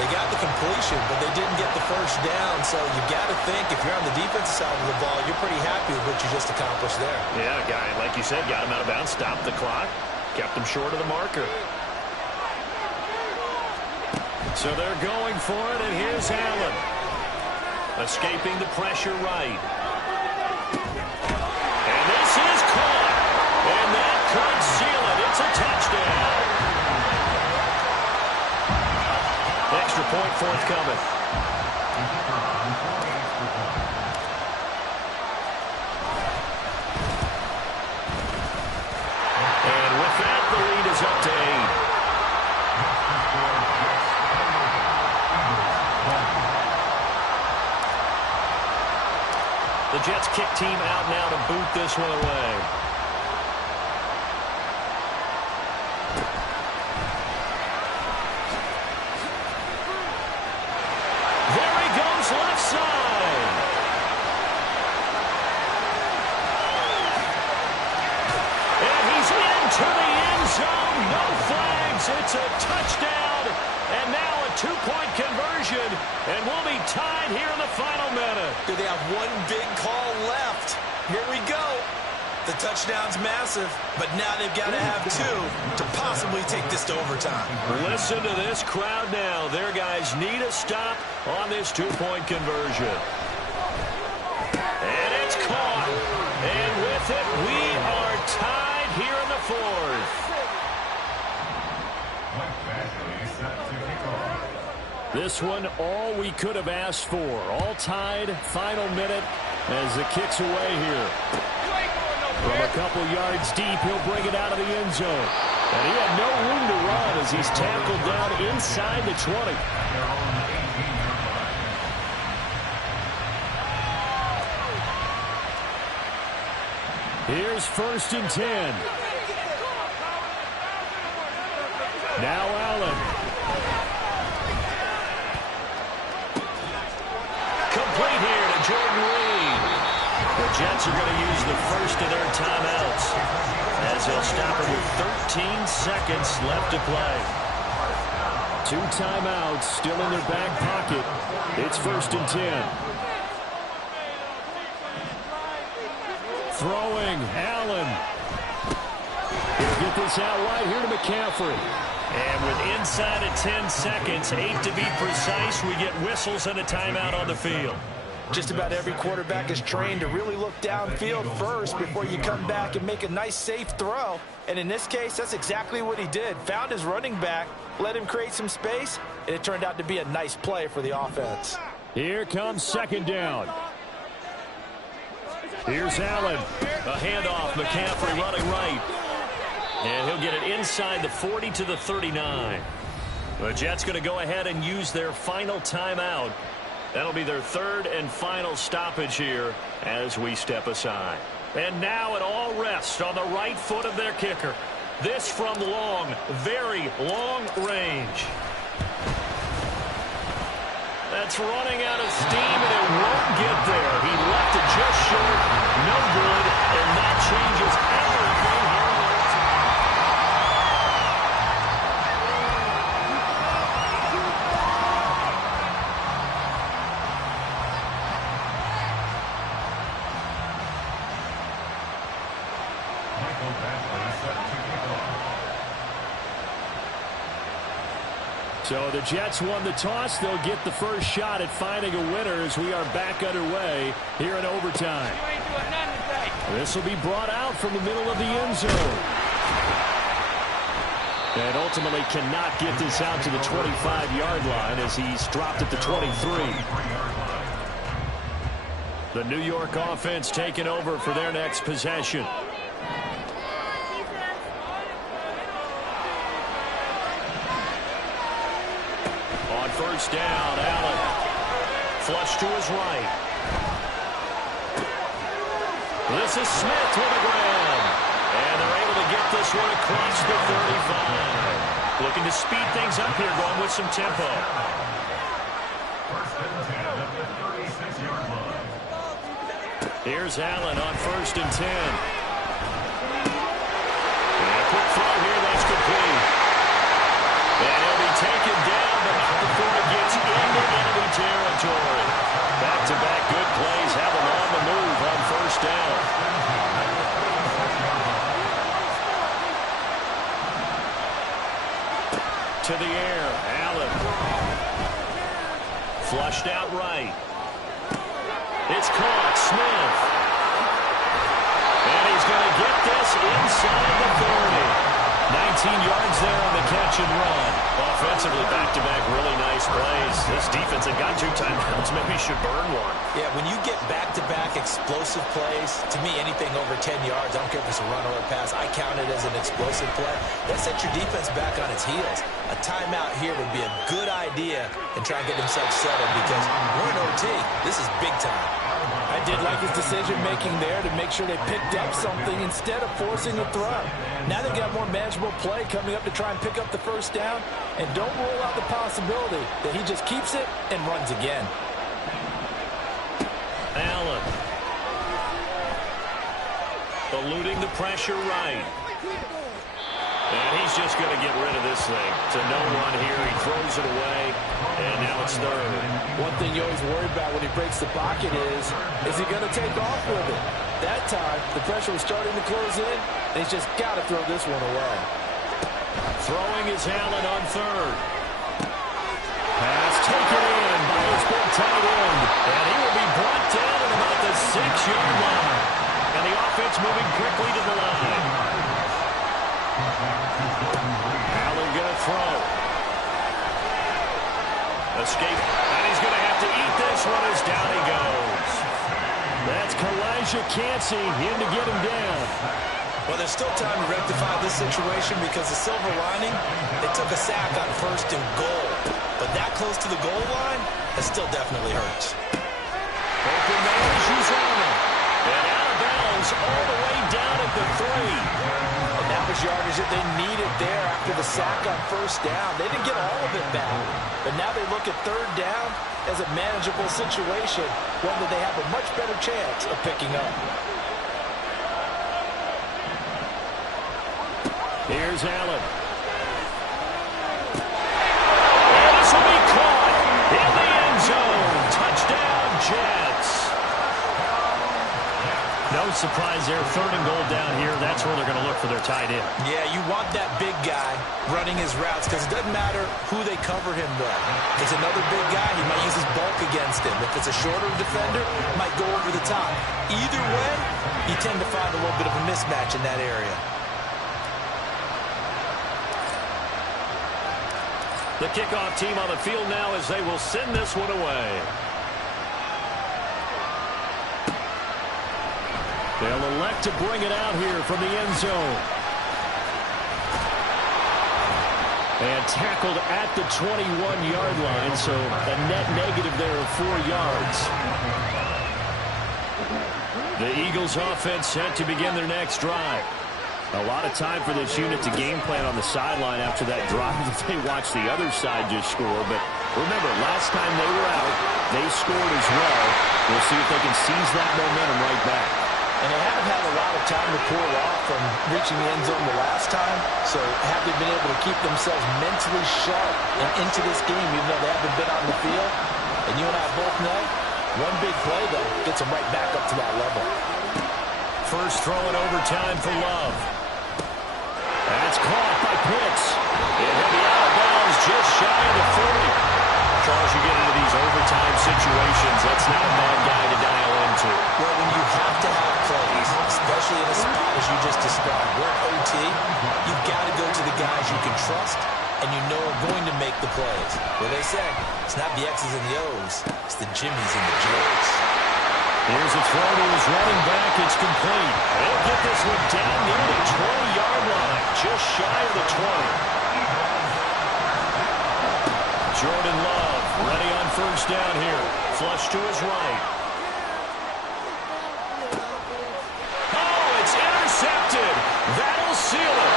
They got the completion, but they didn't get the first down. So you got to think if you're on the defensive side of the ball, you're pretty happy with what you just accomplished there. Yeah, guy, like you said, got him out of bounds, stopped the clock, kept him short of the marker. So they're going for it, and here's Allen. Escaping the pressure right. And this is caught. And that could seal it. It's a touchdown. Extra point forthcoming. And with that, the lead is up to 8. The Jets kick team out now to boot this one away. It's a touchdown, and now a two-point conversion, and we'll be tied here in the final minute. Do they have one big call left? Here we go. The touchdown's massive, but now they've got to have two to possibly take this to overtime. Listen to this crowd now. Their guys need a stop on this two-point conversion. And it's caught. And with it, we are tied here in the fourth. This one, all we could have asked for. All tied, final minute as the kick's away here. From a couple yards deep, he'll bring it out of the end zone. And he had no room to run as he's tackled down inside the 20. Here's 1st and 10. Now Allen. Complete here to Jordan Reed. The Jets are going to use the first of their timeouts as they'll stop it with 13 seconds left to play. 2 timeouts still in their back pocket. It's 1st and 10. Throwing, Allen. He'll get this out right here to McCaffrey. And with inside of 10 seconds, 8 to be precise, we get whistles and a timeout on the field. Just about every quarterback is trained to really look downfield first before you come back and make a nice, safe throw. And in this case, that's exactly what he did. Found his running back, let him create some space, and it turned out to be a nice play for the offense. Here comes 2nd down. Here's Allen. A handoff, McCaffrey running right. And he'll get it inside the 40 to the 39. The Jets going to go ahead and use their final timeout. That'll be their 3rd and final stoppage here as we step aside. And now it all rests on the right foot of their kicker. This from long, very long range. That's running out of steam, and it won't get there. He left it just short. No good, and that changes everything here. So the Jets won the toss. They'll get the first shot at finding a winner as we are back underway here in overtime. This will be brought out from the middle of the end zone. And ultimately cannot get this out to the 25-yard line as he's dropped at the 23. The New York offense taking over for their next possession. First down, Allen. Flush to his right. This is Smith with a grab. And they're able to get this one across the 35. Looking to speed things up here, going with some tempo. Here's Allen on 1st and 10. And a quick throw here, that's complete. And he'll be taken down, but not before it gets into enemy territory. Back-to-back good plays have him on the move on 1st down. To the air, Allen. Flushed out right. It's caught, Smith. And he's going to get this inside the 30. 19 yards there on the catch and run. Offensively, back-to-back, really nice plays. This defense had got 2 timeouts. Maybe should burn one. Yeah, when you get back-to-back explosive plays, to me, anything over 10 yards, I don't care if it's a run or a pass, I count it as an explosive play. That sets your defense back on its heels. A timeout here would be a good idea and try and get themselves settled because we're in OT. This is big time. I did like his decision-making there to make sure they picked up something instead of forcing a throw. Now they've got more manageable play coming up to try and pick up the first down, and don't rule out the possibility that he just keeps it and runs again. Allen. Eluding the pressure right. And he's just going to get rid of this thing. To no one here. He throws it away, and now it's third. One thing you always worry about when he breaks the pocket is he going to take off with it? That time, the pressure was starting to close in, and he's just got to throw this one away. Throwing is Allen on third. Pass taken in by his big tight end. And he will be brought down at about the 6-yard line. And the offense moving quickly to the line. Allen going to throw. Escape. And he's going to have to eat this one as down he goes. That's Kalijah Cansey in to get him down. Well, there's still time to rectify this situation because the silver lining, they took a sack on 1st and goal. But that close to the goal line, that still definitely hurts. Open man is Uzomah. And out of bounds all the way down at the 3. And that was yardage that they needed there after the sack on 1st down. They didn't get all of it back. But now they look at 3rd down as a manageable situation, one that they have a much better chance of picking up. Here's Allen. And this will be caught in the end zone. Touchdown, Jets. No surprise there. 3rd and goal down here. That's where they're going to look for their tight end. Yeah, you want that big guy running his routes because it doesn't matter who they cover him with. If it's another big guy, he might use his bulk against him. If it's a shorter defender, he might go over the top. Either way, you tend to find a little bit of a mismatch in that area. The kickoff team on the field now as they will send this one away. They'll elect to bring it out here from the end zone. And tackled at the 21-yard line, so a net negative there of 4 yards. The Eagles offense set to begin their next drive. A lot of time for this unit to game plan on the sideline after that drive that they watched the other side just score. But remember, last time they were out, they scored as well. We'll see if they can seize that momentum right back. And they haven't had a lot of time to cool off from reaching the end zone the last time. So have they been able to keep themselves mentally sharp and into this game, even though they haven't been on the field? And you and I both know, one big play, though, gets them right back up to that level. First throw in overtime for Love. That's caught by Pitts. It will be out of bounds just shy of the 40. Charles, you get into these overtime situations, that's not a bad guy to dial into. Well, when you have to have plays, especially in a spot as you just described, we're OT, you've got to go to the guys you can trust and you know are going to make the plays. Well, they say, it's not the X's and the O's, it's the Jimmies and the Joes. Here's a throw to his running back. It's complete. They'll get this one down near the 20-yard line, just shy of the 20. Jordan Love ready on 1st down here. Flush to his right. Oh, it's intercepted. That'll seal it.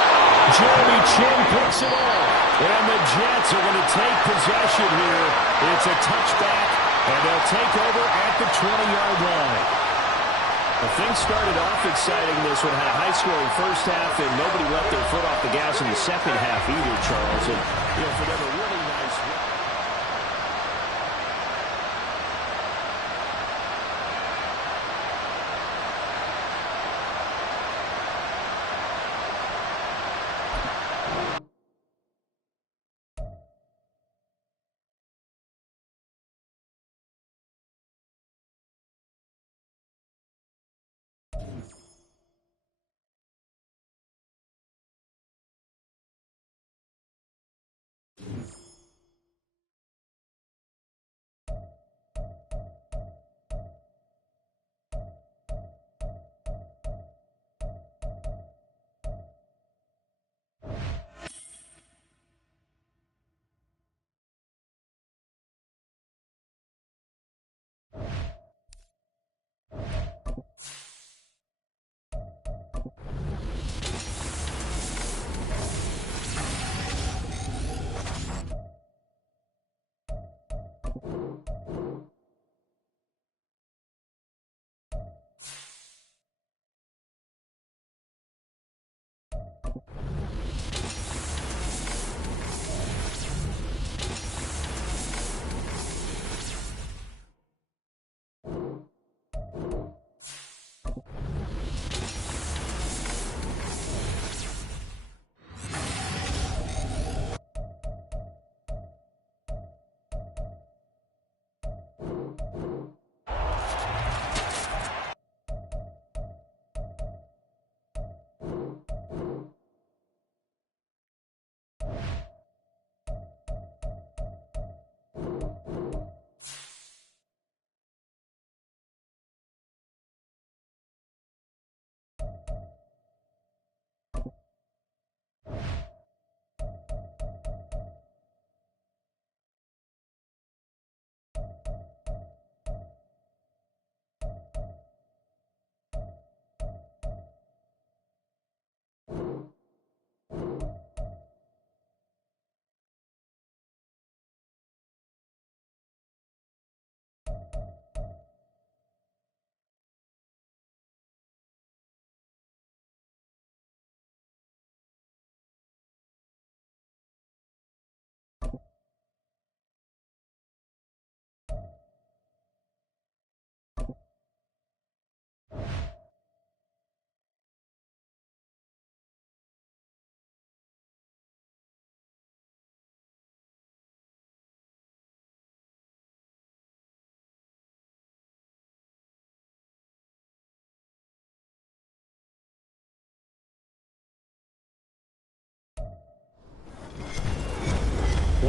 Jeremy Chin picks it up. And the Jets are going to take possession here. It's a touchback, and they'll take over at the 20-yard line. Well, things started off exciting. This one had a high-scoring first half, and nobody let their foot off the gas in the second half either, Charles. And, for them, a really nice win.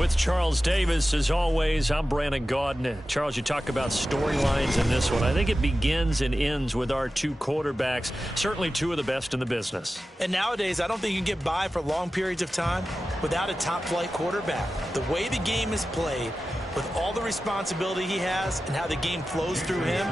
With Charles Davis, as always, I'm Brandon Gaudin. Charles, you talk about storylines in this one. I think it begins and ends with our two quarterbacks, certainly two of the best in the business. And nowadays, I don't think you can get by for long periods of time without a top-flight quarterback. The way the game is played, with all the responsibility he has and how the game flows through him,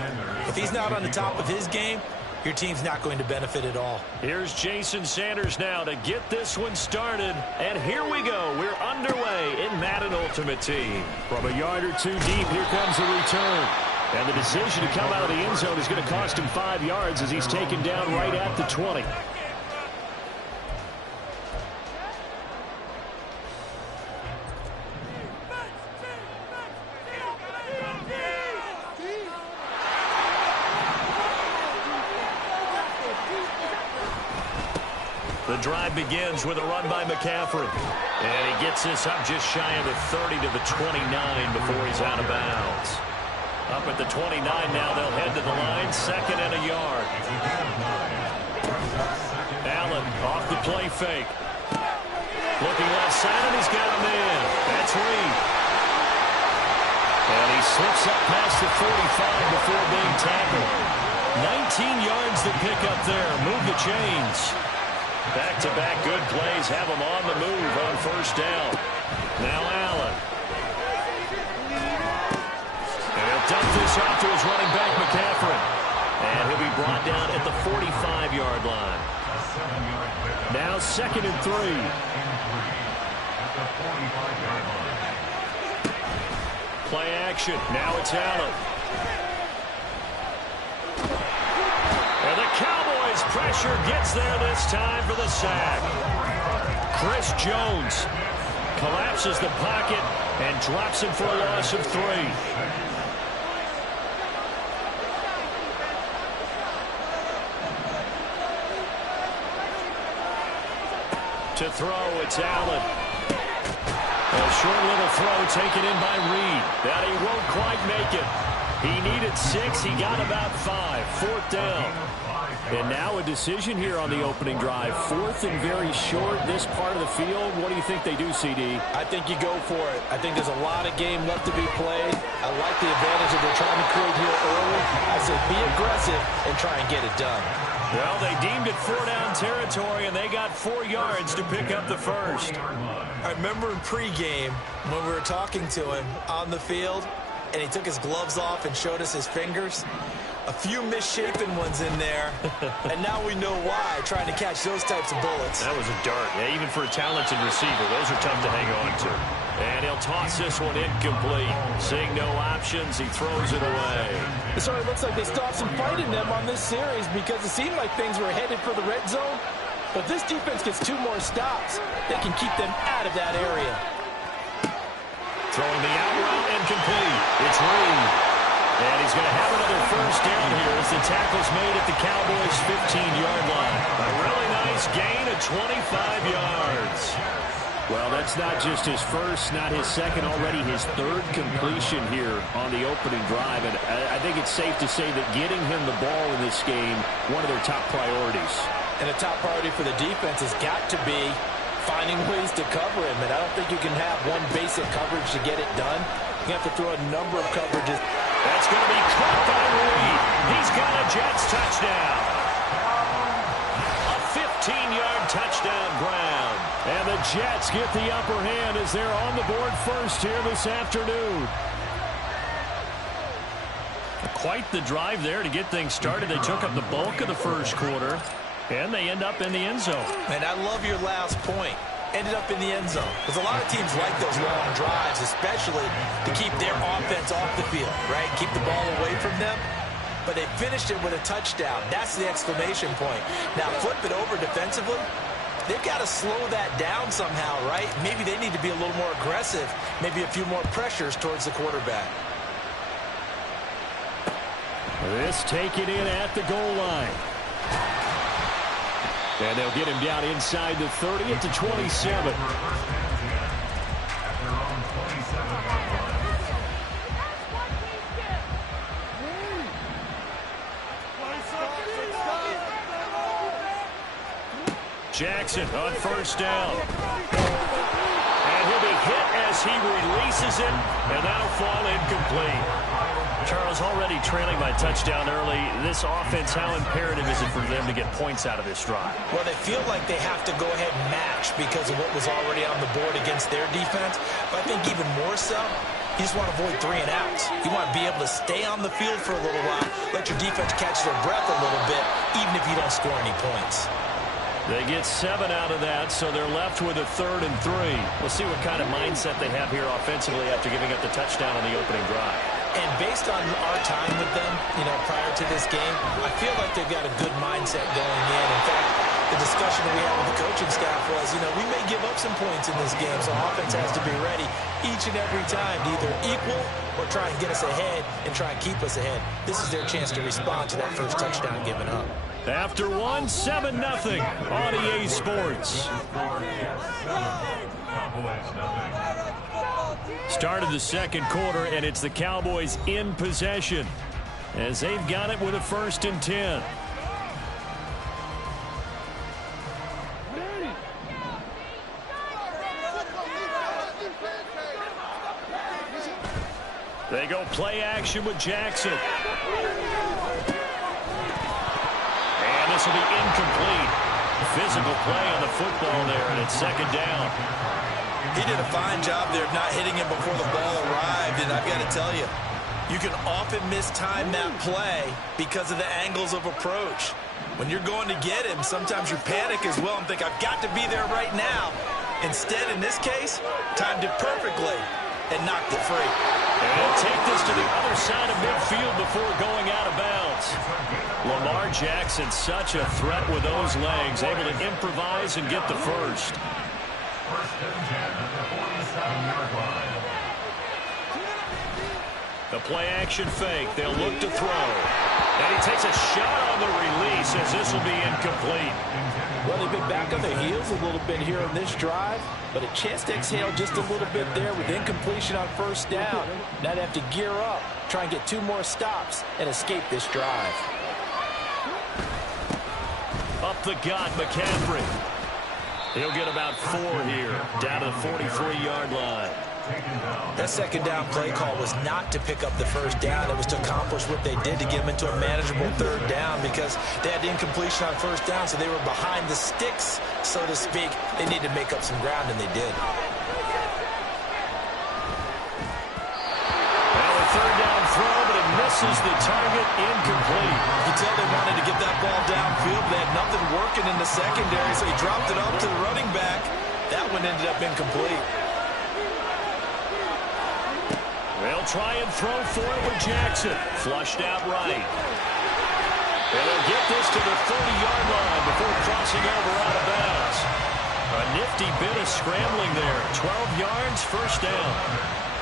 if he's not on the top of his game, your team's not going to benefit at all. Here's Jason Sanders now to get this one started. And here we go. We're underway in Madden Ultimate Team. From a yard or two deep, here comes a return. And the decision to come out of the end zone is going to cost him 5 yards as he's taken down right at the 20. The drive begins with a run by McCaffrey. And he gets this up just shy of the 30 to the 29 before he's out of bounds. Up at the 29 now, they'll head to the line, 2nd and a yard. Allen off the play fake. Looking left side, and he's got a man. That's Reed. And he slips up past the 45 before being tackled. 19 yards to pick up there. Move the chains. Back-to-back good plays have him on the move on 1st down. Now Allen. And he'll dump this off to his running back, McCaffrey. And he'll be brought down at the 45-yard line. Now 2nd and 3. Play action. Now it's Allen. And the Cowboys pressure gets there this time for the sack. Chris Jones collapses the pocket and drops him for a loss of 3. To throw, it's Allen. A short little throw taken in by Reed. That he won't quite make it. He needed 6. He got about 5. 4th down. And now a decision here on the opening drive. 4th and very short, this part of the field. What do you think they do, CD? I think you go for it. I think there's a lot of game left to be played. I like the advantage that they're trying to create here early. I said be aggressive and try and get it done. Well, they deemed it 4-down territory, and they got 4 yards to pick up the first. I remember in pregame when we were talking to him on the field, and he took his gloves off and showed us his fingers. A few misshapen ones in there, and now we know why, trying to catch those types of bullets. That was a dart. Yeah, even for a talented receiver, those are tough to hang on to. And he'll toss this one incomplete. Seeing no options, he throws it away. So it looks like they stopped some fight in them on this series because it seemed like things were headed for the red zone. But this defense gets 2 more stops. They can keep them out of that area. Throwing the out route incomplete. It's Reed. And he's going to have another 1st down here as the tackle's made at the Cowboys' 15-yard line. A really nice gain of 25 yards. Well, that's not just his first, not his second, already his 3rd completion here on the opening drive. And I think it's safe to say that getting him the ball in this game, one of their top priorities. And a top priority for the defense has got to be finding ways to cover him. And I don't think you can have one basic coverage to get it done. You have to throw a number of coverages. That's going to be caught by Reed. He's got a Jets touchdown. A 15-yard touchdown ground. And the Jets get the upper hand as they're on the board first here this afternoon. Quite the drive there to get things started. They took up the bulk of the first quarter, and they end up in the end zone. And I love your last point. Ended up in the end zone. Because a lot of teams like those long drives, especially to keep their offense off the field, right? Keep the ball away from them. But they finished it with a touchdown. That's the exclamation point. Now flip it over defensively. They've got to slow that down somehow, right? Maybe they need to be a little more aggressive. Maybe a few more pressures towards the quarterback. This taken in at the goal line. And they'll get him down inside the 30 at the 27. Jackson on 1st down. And he'll be hit as he releases it, and that'll fall incomplete. Charles, already trailing by touchdown early. This offense, how imperative is it for them to get points out of this drive? Well, they feel like they have to go ahead and match because of what was already on the board against their defense. But I think even more so, you just want to avoid 3 and outs. You want to be able to stay on the field for a little while, let your defense catch their breath a little bit, even if you don't score any points. They get 7 out of that, so they're left with a 3rd and 3. We'll see what kind of mindset they have here offensively after giving up the touchdown on the opening drive. And based on our time with them, prior to this game, I feel like they've got a good mindset going in. In fact, the discussion that we had with the coaching staff was, we may give up some points in this game, so offense has to be ready each and every time to either equal or try and get us ahead and try and keep us ahead. This is their chance to respond to that first touchdown given up. After 1, 7-0 on EA Sports. Start of the second quarter, and it's the Cowboys in possession as they've got it with a 1st and 10. They go play action with Jackson. And this will be incomplete. Physical play on the football there, and it's 2nd down. He did a fine job there of not hitting him before the ball arrived, and I've got to tell you, you can often mistime that play because of the angles of approach. When you're going to get him, sometimes you panic as well and think, I've got to be there right now. Instead, in this case, timed it perfectly and knocked it free. And he'll take this to the other side of midfield before going out of bounds. Lamar Jackson, such a threat with those legs, able to improvise and get the first. 1st and 10 at the 47-yard line. The play-action fake. They'll look to throw. And he takes a shot on the release as this will be incomplete. Well, they've been back on their heels a little bit here on this drive, but a chance to exhale just a little bit there with incompletion on 1st down. Now they have to gear up, try and get 2 more stops, and escape this drive. Up the gut, McCaffrey. He'll get about 4 here, down to the 43-yard line. That 2nd down play call was not to pick up the 1st down. It was to accomplish what they did to get them into a manageable 3rd down because they had incompletion on 1st down, so they were behind the sticks, so to speak. They needed to make up some ground, and they did. Well, a 3rd down throw, but it misses the target, incomplete. You can tell they wanted to get that ball downfield, but they had nothing working in the secondary, so he dropped it off to the running back. That one ended up incomplete. They'll try and throw for it with Jackson. Flushed out right. And they'll get this to the 30-yard line before crossing over out of bounds. A nifty bit of scrambling there. 12 yards, 1st down.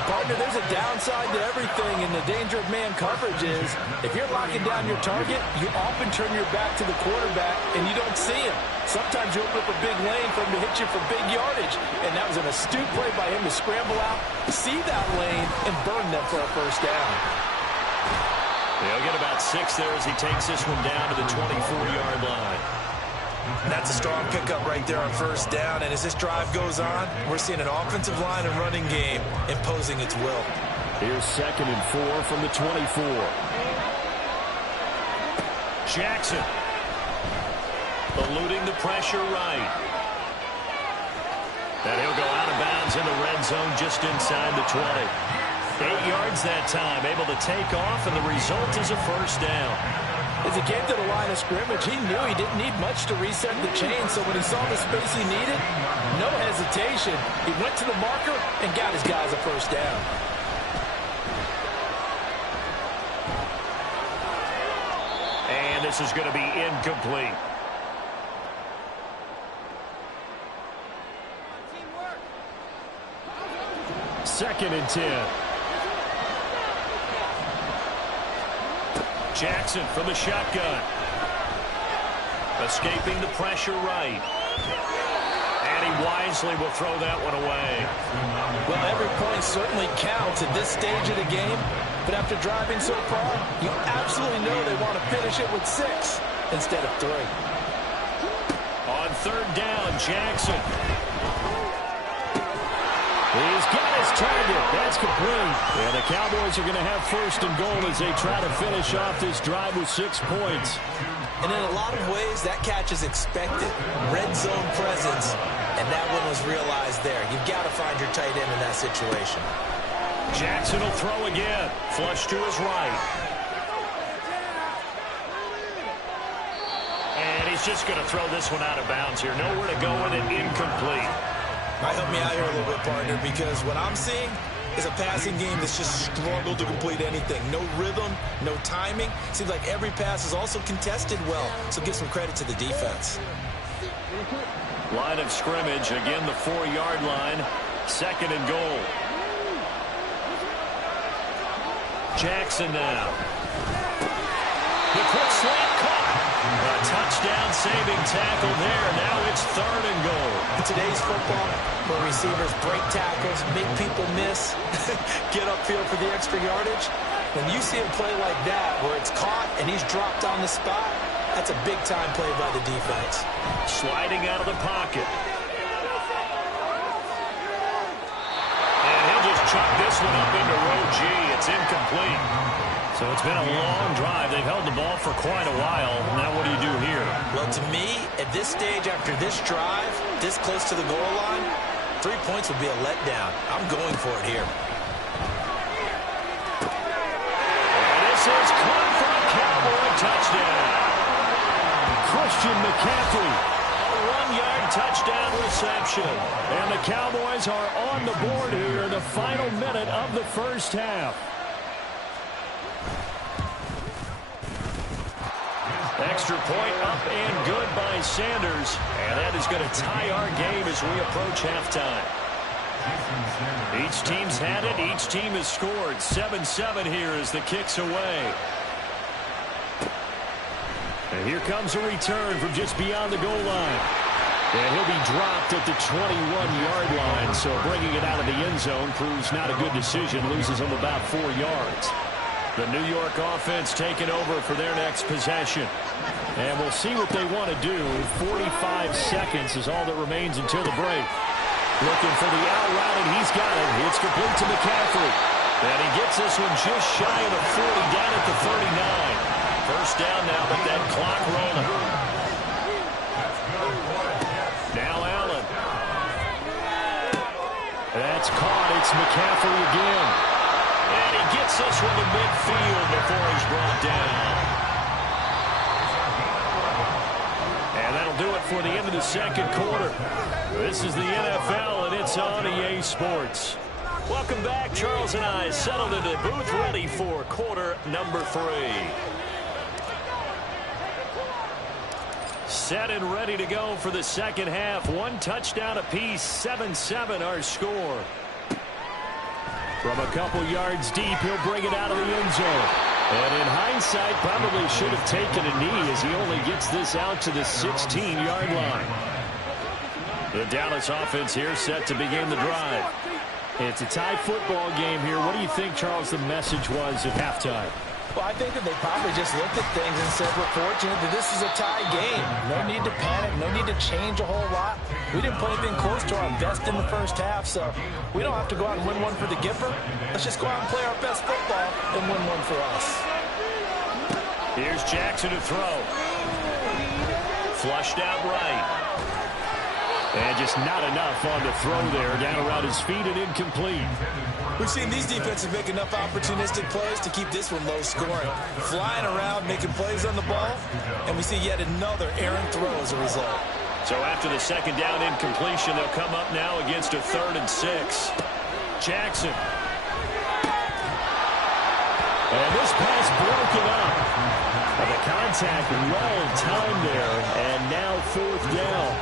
Partner, there's a downside to everything, and the danger of man coverage is if you're locking down your target, you often turn your back to the quarterback, and you don't see him. Sometimes you open up a big lane for him to hit you for big yardage, and that was an astute play by him to scramble out, see that lane, and burn them for a 1st down. They'll get about 6 there as he takes this one down to the 24-yard line. And that's a strong pickup right there on 1st down. And as this drive goes on, we're seeing an offensive line and running game imposing its will. Here's 2nd and 4 from the 24. Jackson eluding the pressure right. And he'll go out of bounds in the red zone just inside the 20. 8 yards that time, able to take off, and the result is a 1st down. As he came to the line of scrimmage, he knew he didn't need much to reset the chain, so when he saw the space he needed, no hesitation. He went to the marker and got his guys a 1st down. And this is going to be incomplete. Second and 10. Jackson from the shotgun. Escaping the pressure right. And he wisely will throw that one away. Well, every point certainly counts at this stage of the game. But after driving so far, you absolutely know they want to finish it with 6 instead of 3. On 3rd down, Jackson. He's got his target. That's complete. And the Cowboys are going to have first and goal as they try to finish off this drive with 6 points. And in a lot of ways, that catch is expected. Red zone presence, and that one was realized there. You've got to find your tight end in that situation. Jackson will throw again. Flush to his right. And he's just going to throw this one out of bounds here. Nowhere to go with it. Incomplete. Might help me out here a little bit, partner, because what I'm seeing is a passing game that's just struggled to complete anything. No rhythm, no timing. Seems like every pass is also contested well, so give some credit to the defense. Line of scrimmage, again the 4-yard line. Second and goal. Jackson now. The quick slant caught. A touchdown-saving tackle there. Now it's third and goal. In today's football, where receivers break tackles, make people miss, get upfield for the extra yardage, when you see a play like that where it's caught and he's dropped on the spot, that's a big-time play by the defense. Sliding out of the pocket. And he'll just chuck this one up into row G. It's incomplete. So it's been a long drive. They've held the ball for quite a while. Now what do you do here? Well, to me, at this stage after this drive, this close to the goal line, 3 points would be a letdown. I'm going for it here. And this is caught for a Cowboy touchdown. Christian McCaffrey, a 1-yard touchdown reception. And the Cowboys are on the board here in the final minute of the first half. Extra point up and good by Sanders. And that is going to tie our game as we approach halftime. Each team's had it. Each team has scored. 7-7 here as the kick's away. And here comes a return from just beyond the goal line. And he'll be dropped at the 21-yard line. So bringing it out of the end zone proves not a good decision. Loses him about 4 yards. The New York offense taking over for their next possession. And we'll see what they want to do. 45 seconds is all that remains until the break. Looking for the out route, and he's got it. It's complete to McCaffrey. And he gets this one just shy of the 40, down at the 39. First down now, but that clock rolling. Now Allen. That's caught. It's McCaffrey again. And he gets this one to midfield before he's brought down. And that'll do it for the end of the second quarter. This is the NFL, and it's on EA Sports. Welcome back. Charles and I settled into the booth, ready for quarter number 3. Set and ready to go for the second half. 1 touchdown apiece, 7-7 our score. From a couple yards deep, he'll bring it out of the end zone. And in hindsight, probably should have taken a knee as he only gets this out to the 16-yard line. The Dallas offense here set to begin the drive. It's a tie football game here. What do you think, Charles, the message was at halftime? Well, I think that they probably just looked at things and said, we're fortunate that this is a tie game. No need to panic. No need to change a whole lot. We didn't play anything close to our best in the first half, so we don't have to go out and win one for the Gipper. Let's just go out and play our best football and win one for us. Here's Jackson to throw. Flushed out right. And just not enough on the throw there. Down around his feet and incomplete. We've seen these defenses make enough opportunistic plays to keep this one low scoring. Flying around, making plays on the ball, and we see yet another errant throw as a result. So after the second down incompletion, they'll come up now against a 3rd and 6. Jackson. And this pass broken up. And the contact well timed there, and now 4th down.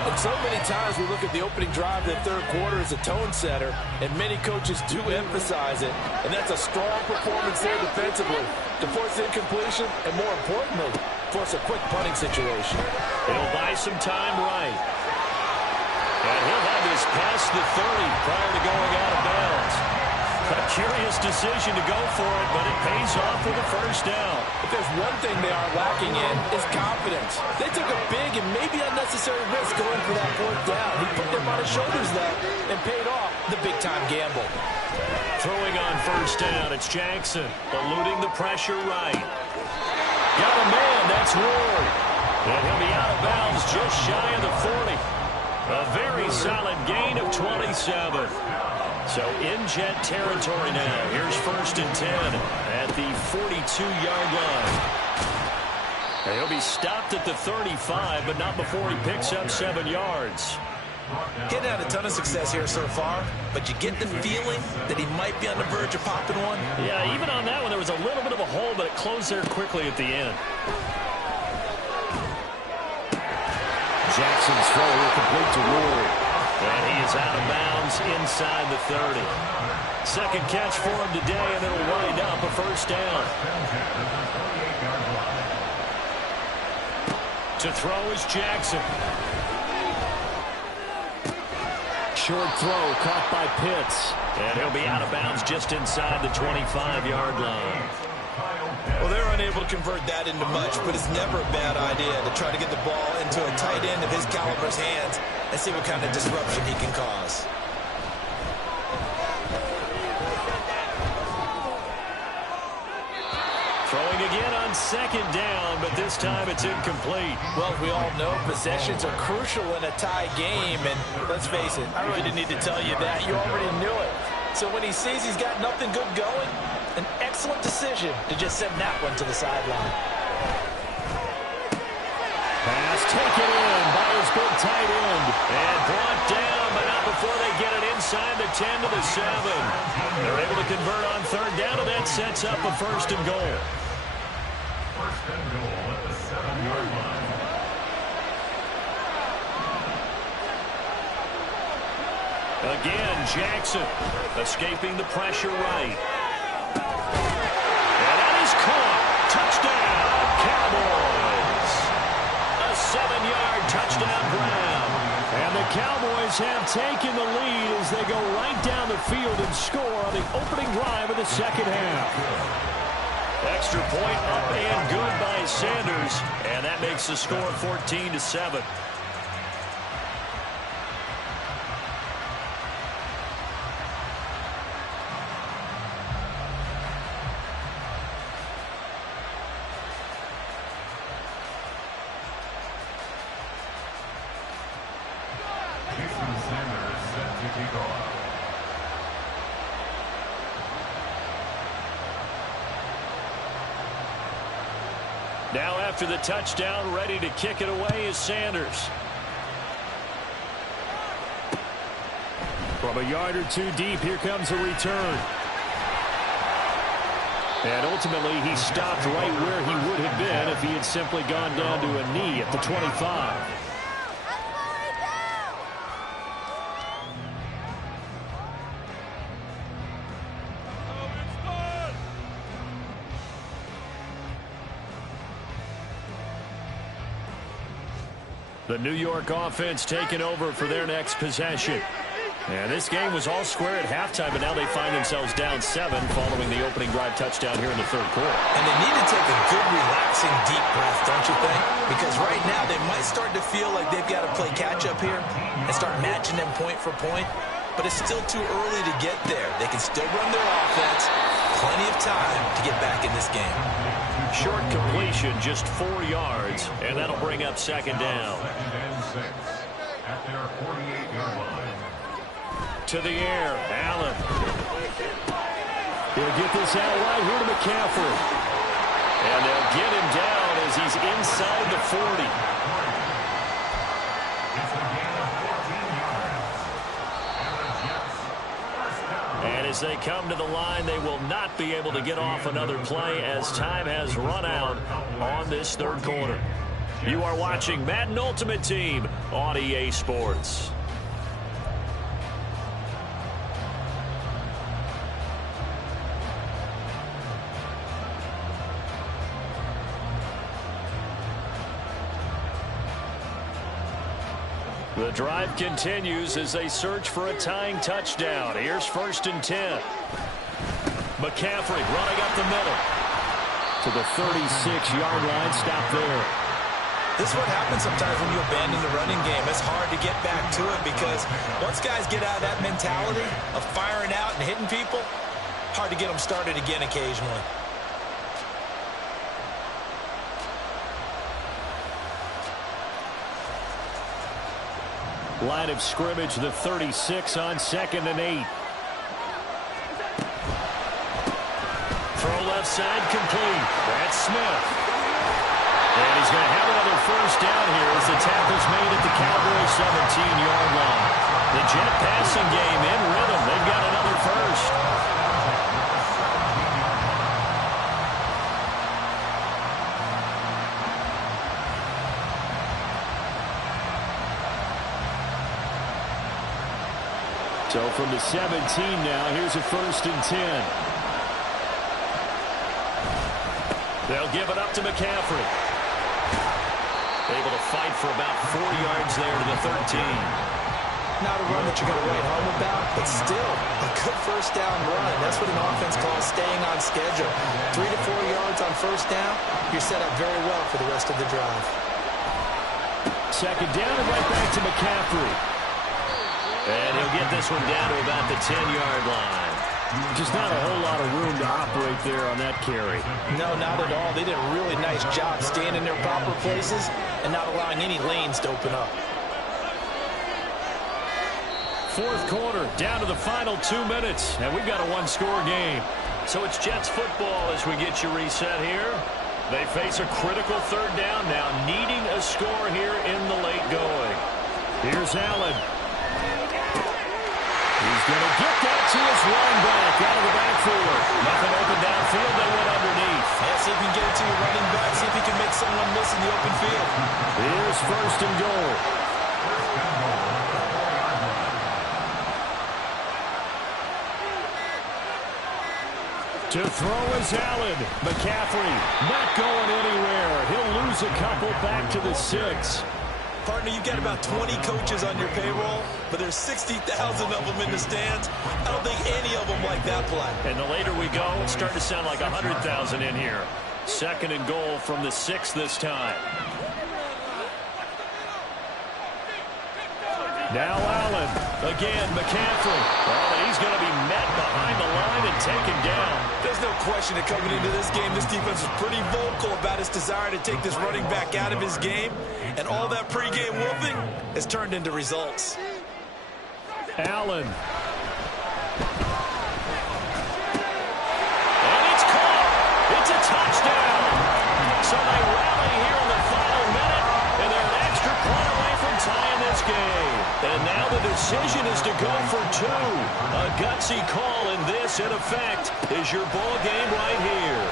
And so many times we look at the opening drive of the third quarter as a tone setter, and many coaches do emphasize it. And that's a strong performance there defensively to force incompletion and, more importantly, force a quick punting situation. It'll buy some time right. And he'll have this past the 30 prior to going out of bounds. A curious decision to go for it, but it pays goes off with a first down. If there's one thing they are lacking in, it's confidence. They took a big and maybe unnecessary risk going for that fourth down. He put them on his shoulders, though, and paid off the big-time gamble. Throwing on first down, it's Jackson, eluding the pressure right. Got a man, that's Ward. And he'll be out of bounds just shy of the 40. A very solid gain of 27. So in Jet territory now. Here's 1st and 10 at the 42-yard line. And he'll be stopped at the 35, but not before he picks up 7 yards. Getting had a ton of success here so far, but you get the feeling that he might be on the verge of popping one. Yeah, even on that one, there was a little bit of a hole, but it closed there quickly at the end. Jackson's throw will complete to Ward. And he is out of bounds inside the 30. Second catch for him today, and it'll wind up a first down. To throw is Jackson. Short throw caught by Pitts. And he'll be out of bounds just inside the 25-yard line. Well, they're unable to convert that into much, but it's never a bad idea to try to get the ball into a tight end of his caliber's hands and see what kind of disruption he can cause. Throwing again on second down, but this time it's incomplete. Well, we all know possessions are crucial in a tie game, and let's face it, I really didn't need to tell you that. You already knew it. So when he sees he's got nothing good going, an excellent decision to just send that one to the sideline. Pass taken in by his big tight end. And brought down, but not before they get it inside the 10 to the 7. They're able to convert on third down, and that sets up a 1st and goal. 1st and goal at the 7-yard line. Again, Jackson escaping the pressure right. And that is caught. Touchdown, Cowboys. A 7-yard touchdown grab. And the Cowboys have taken the lead as they go right down the field and score on the opening drive of the second half. Extra point up and good by Sanders. And that makes the score 14-7. Now after the touchdown, ready to kick it away is Sanders. From a yard or two deep, here comes a return. And ultimately, he stopped right where he would have been if he had simply gone down to a knee at the 25. The New York offense taking over for their next possession. And this game was all square at halftime, but now they find themselves down 7 following the opening drive touchdown here in the third quarter. And they need to take a good, relaxing, deep breath, don't you think? Because right now they might start to feel like they've got to play catch-up here and start matching them point for point. But it's still too early to get there. They can still run their offense. Plenty of time to get back in this game. Short completion, just 4 yards, and that'll bring up second down. 2nd and 6 at their 48-yard line. To the air, Allen. He'll get this out right here to McCaffrey. And they'll get him down as he's inside the 40. And as they come to the line, they will not be able to get off another play as time has run out on this third quarter. You are watching Madden Ultimate Team on EA Sports. The drive continues as they search for a tying touchdown. Here's 1st and 10. McCaffrey running up the middle. to the 36-yard line. Stop there. This is what happens sometimes when you abandon the running game. It's hard to get back to it because once guys get out of that mentality of firing out and hitting people, hard to get them started again occasionally. Line of scrimmage, the 36 on 2nd and 8. Throw left side complete. That's Smith. And he's going to have another first down here as the tackle's made at the Cowboys' 17-yard line. The Jet passing game in rhythm. They've got another first. So from the 17 now, here's a 1st and 10. They'll give it up to McCaffrey. Able to fight for about 4 yards there to the 13. Not a run that you're going to write home about, but still a good first down run. That's what an offense calls staying on schedule. 3 to 4 yards on first down, you're set up very well for the rest of the drive. 2nd down and right back to McCaffrey. And he'll get this one down to about the 10-yard line. Just not a whole lot of room to operate there on that carry. No, not at all. They did a really nice job staying in their proper places and not allowing any lanes to open up. 4th quarter, down to the final 2 minutes, and we've got a one-score game. So it's Jets football as we get you reset here. They face a critical 3rd down now, needing a score here in the late going. Here's Allen. He's going to get that to his running back out of the backfield. Nothing open downfield. They went underneath. Yeah, see if you can get it to your running back. See if you can make someone miss in the open field. Here's 1st and goal. To throw is Allen. McCaffrey not going anywhere. He'll lose a couple back to the 6. Partner, you've got about 20 coaches on your payroll, but there's 60,000 of them in the stands. I don't think any of them like that play. And the later we go, it's starting to sound like 100,000 in here. 2nd and goal from the 6 this time. Now Allen. Again, McCaffrey. Oh, he's going to be met behind the line and taken down. There's no question that coming into this game, this defense is pretty vocal about its desire to take this running back out of his game. And all that pregame whooping has turned into results. Allen. And it's caught. It's a touchdown. So they rally here in the final minute, and they're an extra point away from tying this game. And now the decision is to go for 2. A gutsy call, and this, in effect, is your ball game right here.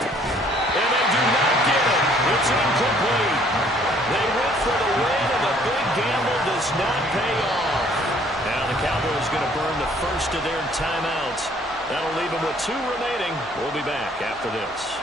And they do not get it. It's incomplete. They went for the win, and the big gamble does not pay off. Now the Cowboys going to burn the first of their timeouts. That'll leave them with 2 remaining. We'll be back after this.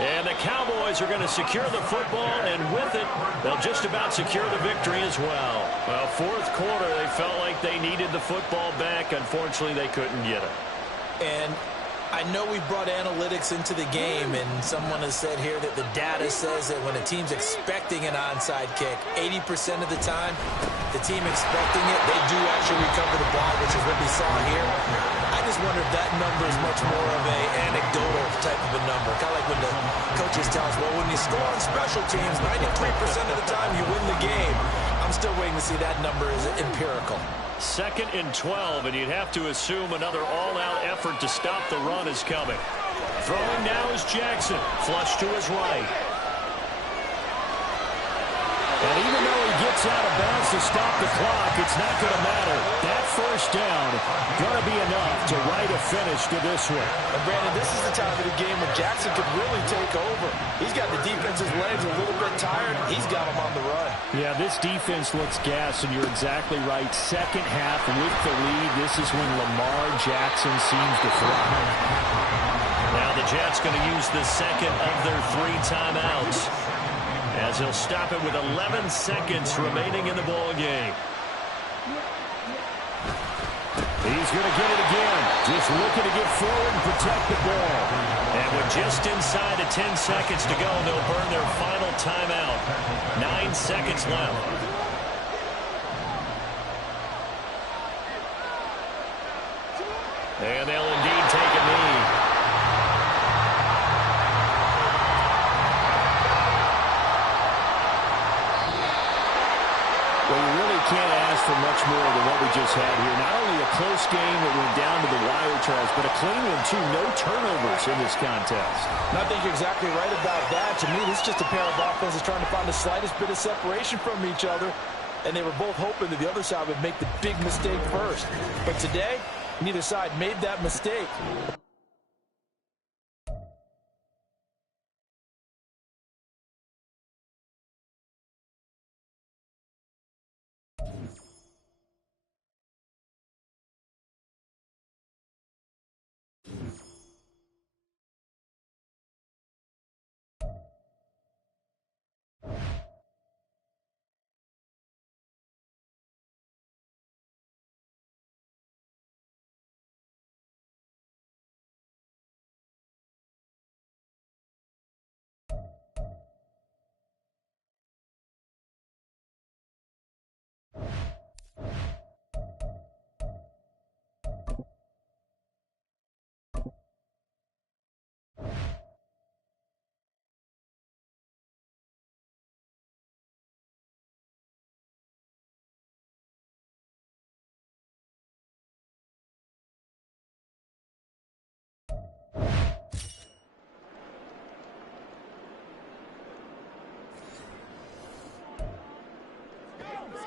And the Cowboys are going to secure the football, and with it, they'll just about secure the victory as well. Well, 4th quarter, they felt like they needed the football back. Unfortunately, they couldn't get it. And I know we brought analytics into the game, and someone has said here that the data says that when a team's expecting an onside kick, 80% of the time, the team expecting it, they do actually recover the ball, which is what we saw here. I just wonder if that number is much more of an anecdotal type of a number. Kind of like when the coaches tell us, well, when you score on special teams, 93% of the time you win the game. I'm still waiting to see that number is empirical. 2nd and 12, and you'd have to assume another all-out effort to stop the run is coming. Throwing now is Jackson. Flush to his right. And even though he gets out of bounds to stop the clock, it's not going to matter. That first down going to be enough to write a finish to this one. And Brandon, this is the time of the game when Jackson could really take over. He's got the defense's legs a little bit tired. He's got them on the run. Yeah, this defense looks gassed, and you're exactly right. 2nd half with the lead, this is when Lamar Jackson seems to thrive. Now the Jets going to use the 2nd of their 3 timeouts. as he'll stop it with 11 seconds remaining in the ball game. He's going to get it again. Just looking to get forward and protect the ball. And with just inside of 10 seconds to go, they'll burn their final timeout. 9 seconds left. And they'll indeed take a knee. Well, you really can't ask for much more than what we just had here. Not only a close game that went down to the wire, Charles, but a clean one, too. No turnovers in this contest. And I think you're exactly right about that. To me, this is just a pair of offenses trying to find the slightest bit of separation from each other, and they were both hoping that the other side would make the big mistake first. But today, neither side made that mistake.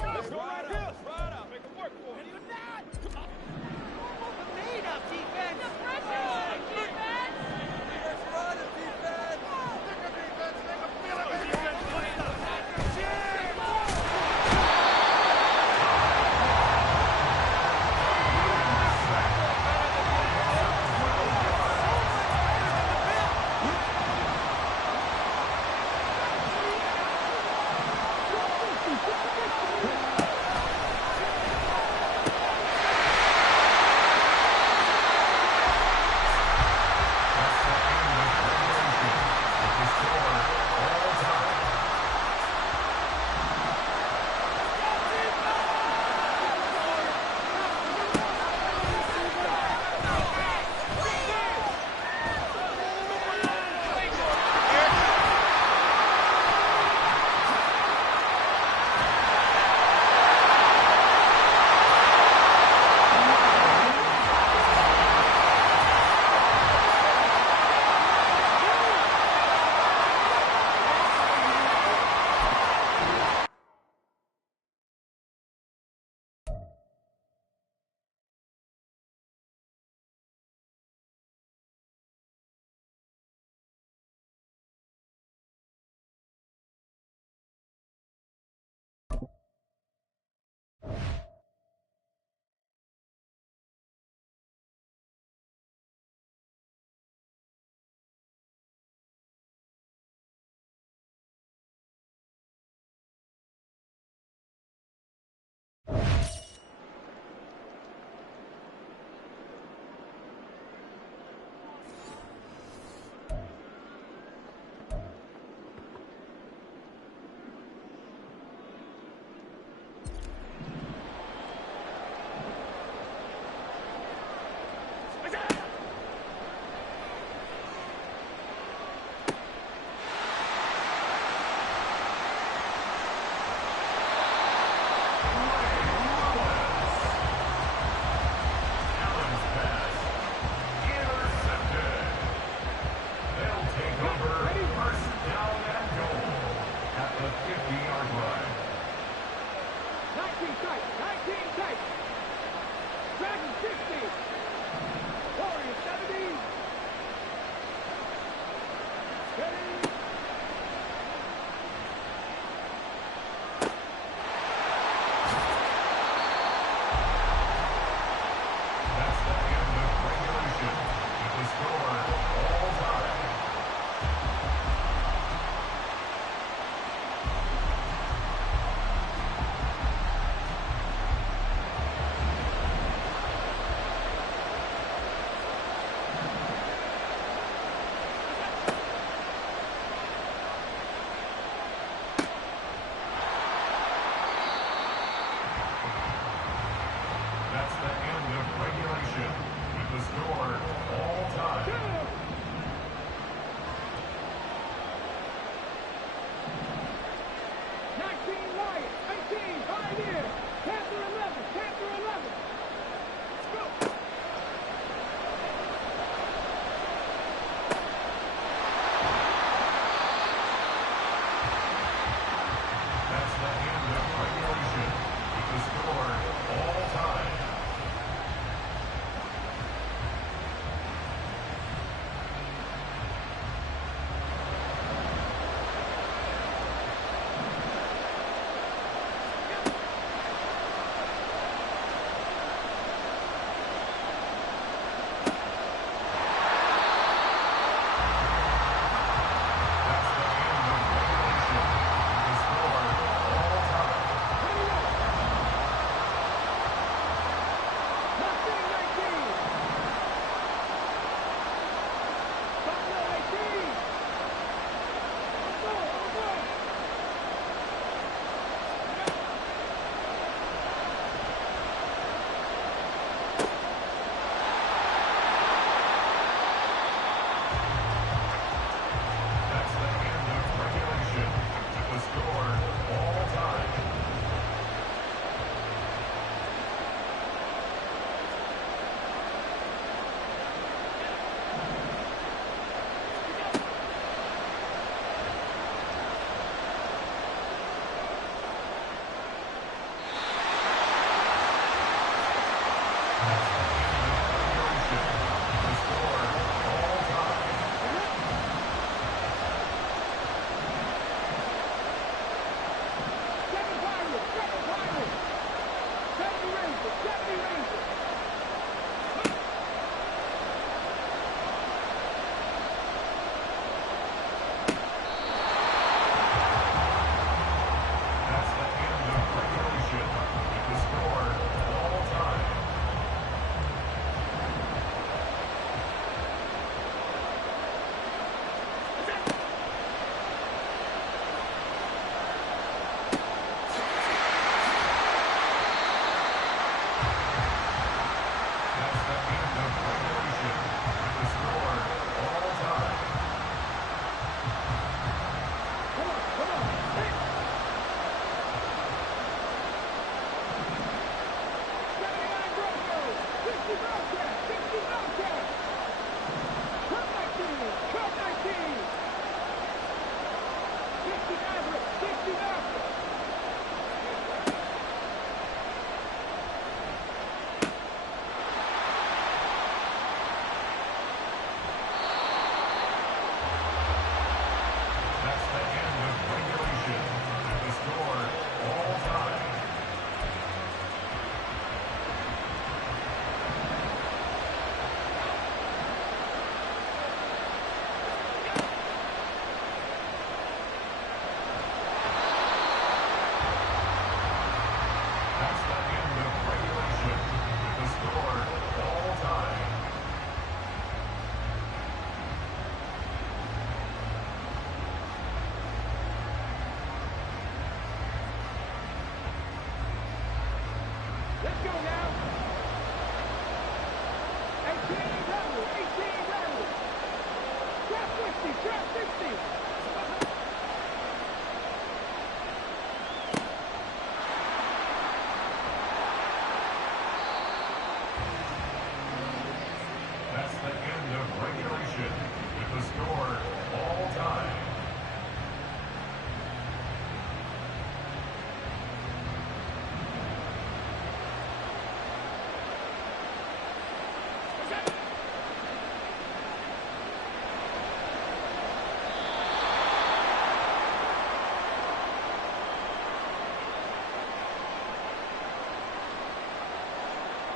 Let's go right here. Right out. Make it work for him. You're not. Made up defense. The pressure. Defense. Let's run it, defense. Stick a defense. Make a feel of it. Defense.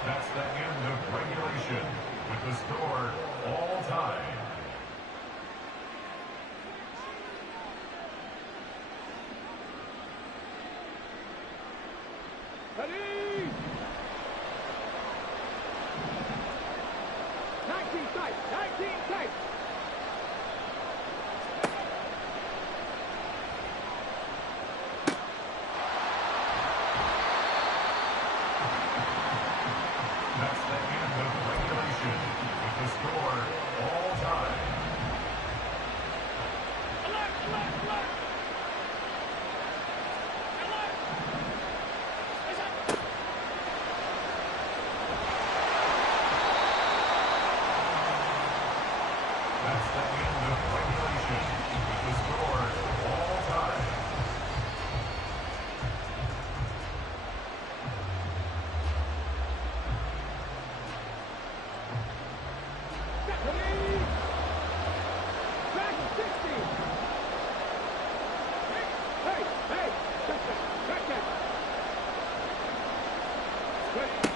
That's the end of regulation with the score all time. Ready! 19 tight! 19 tight! That's the end of regulation with the score all time. Alert, alert, alert. Alert. That's the end of regulation with the score all time. Ready! Back 60! Hey! Hey! Check that! Check that! Ready!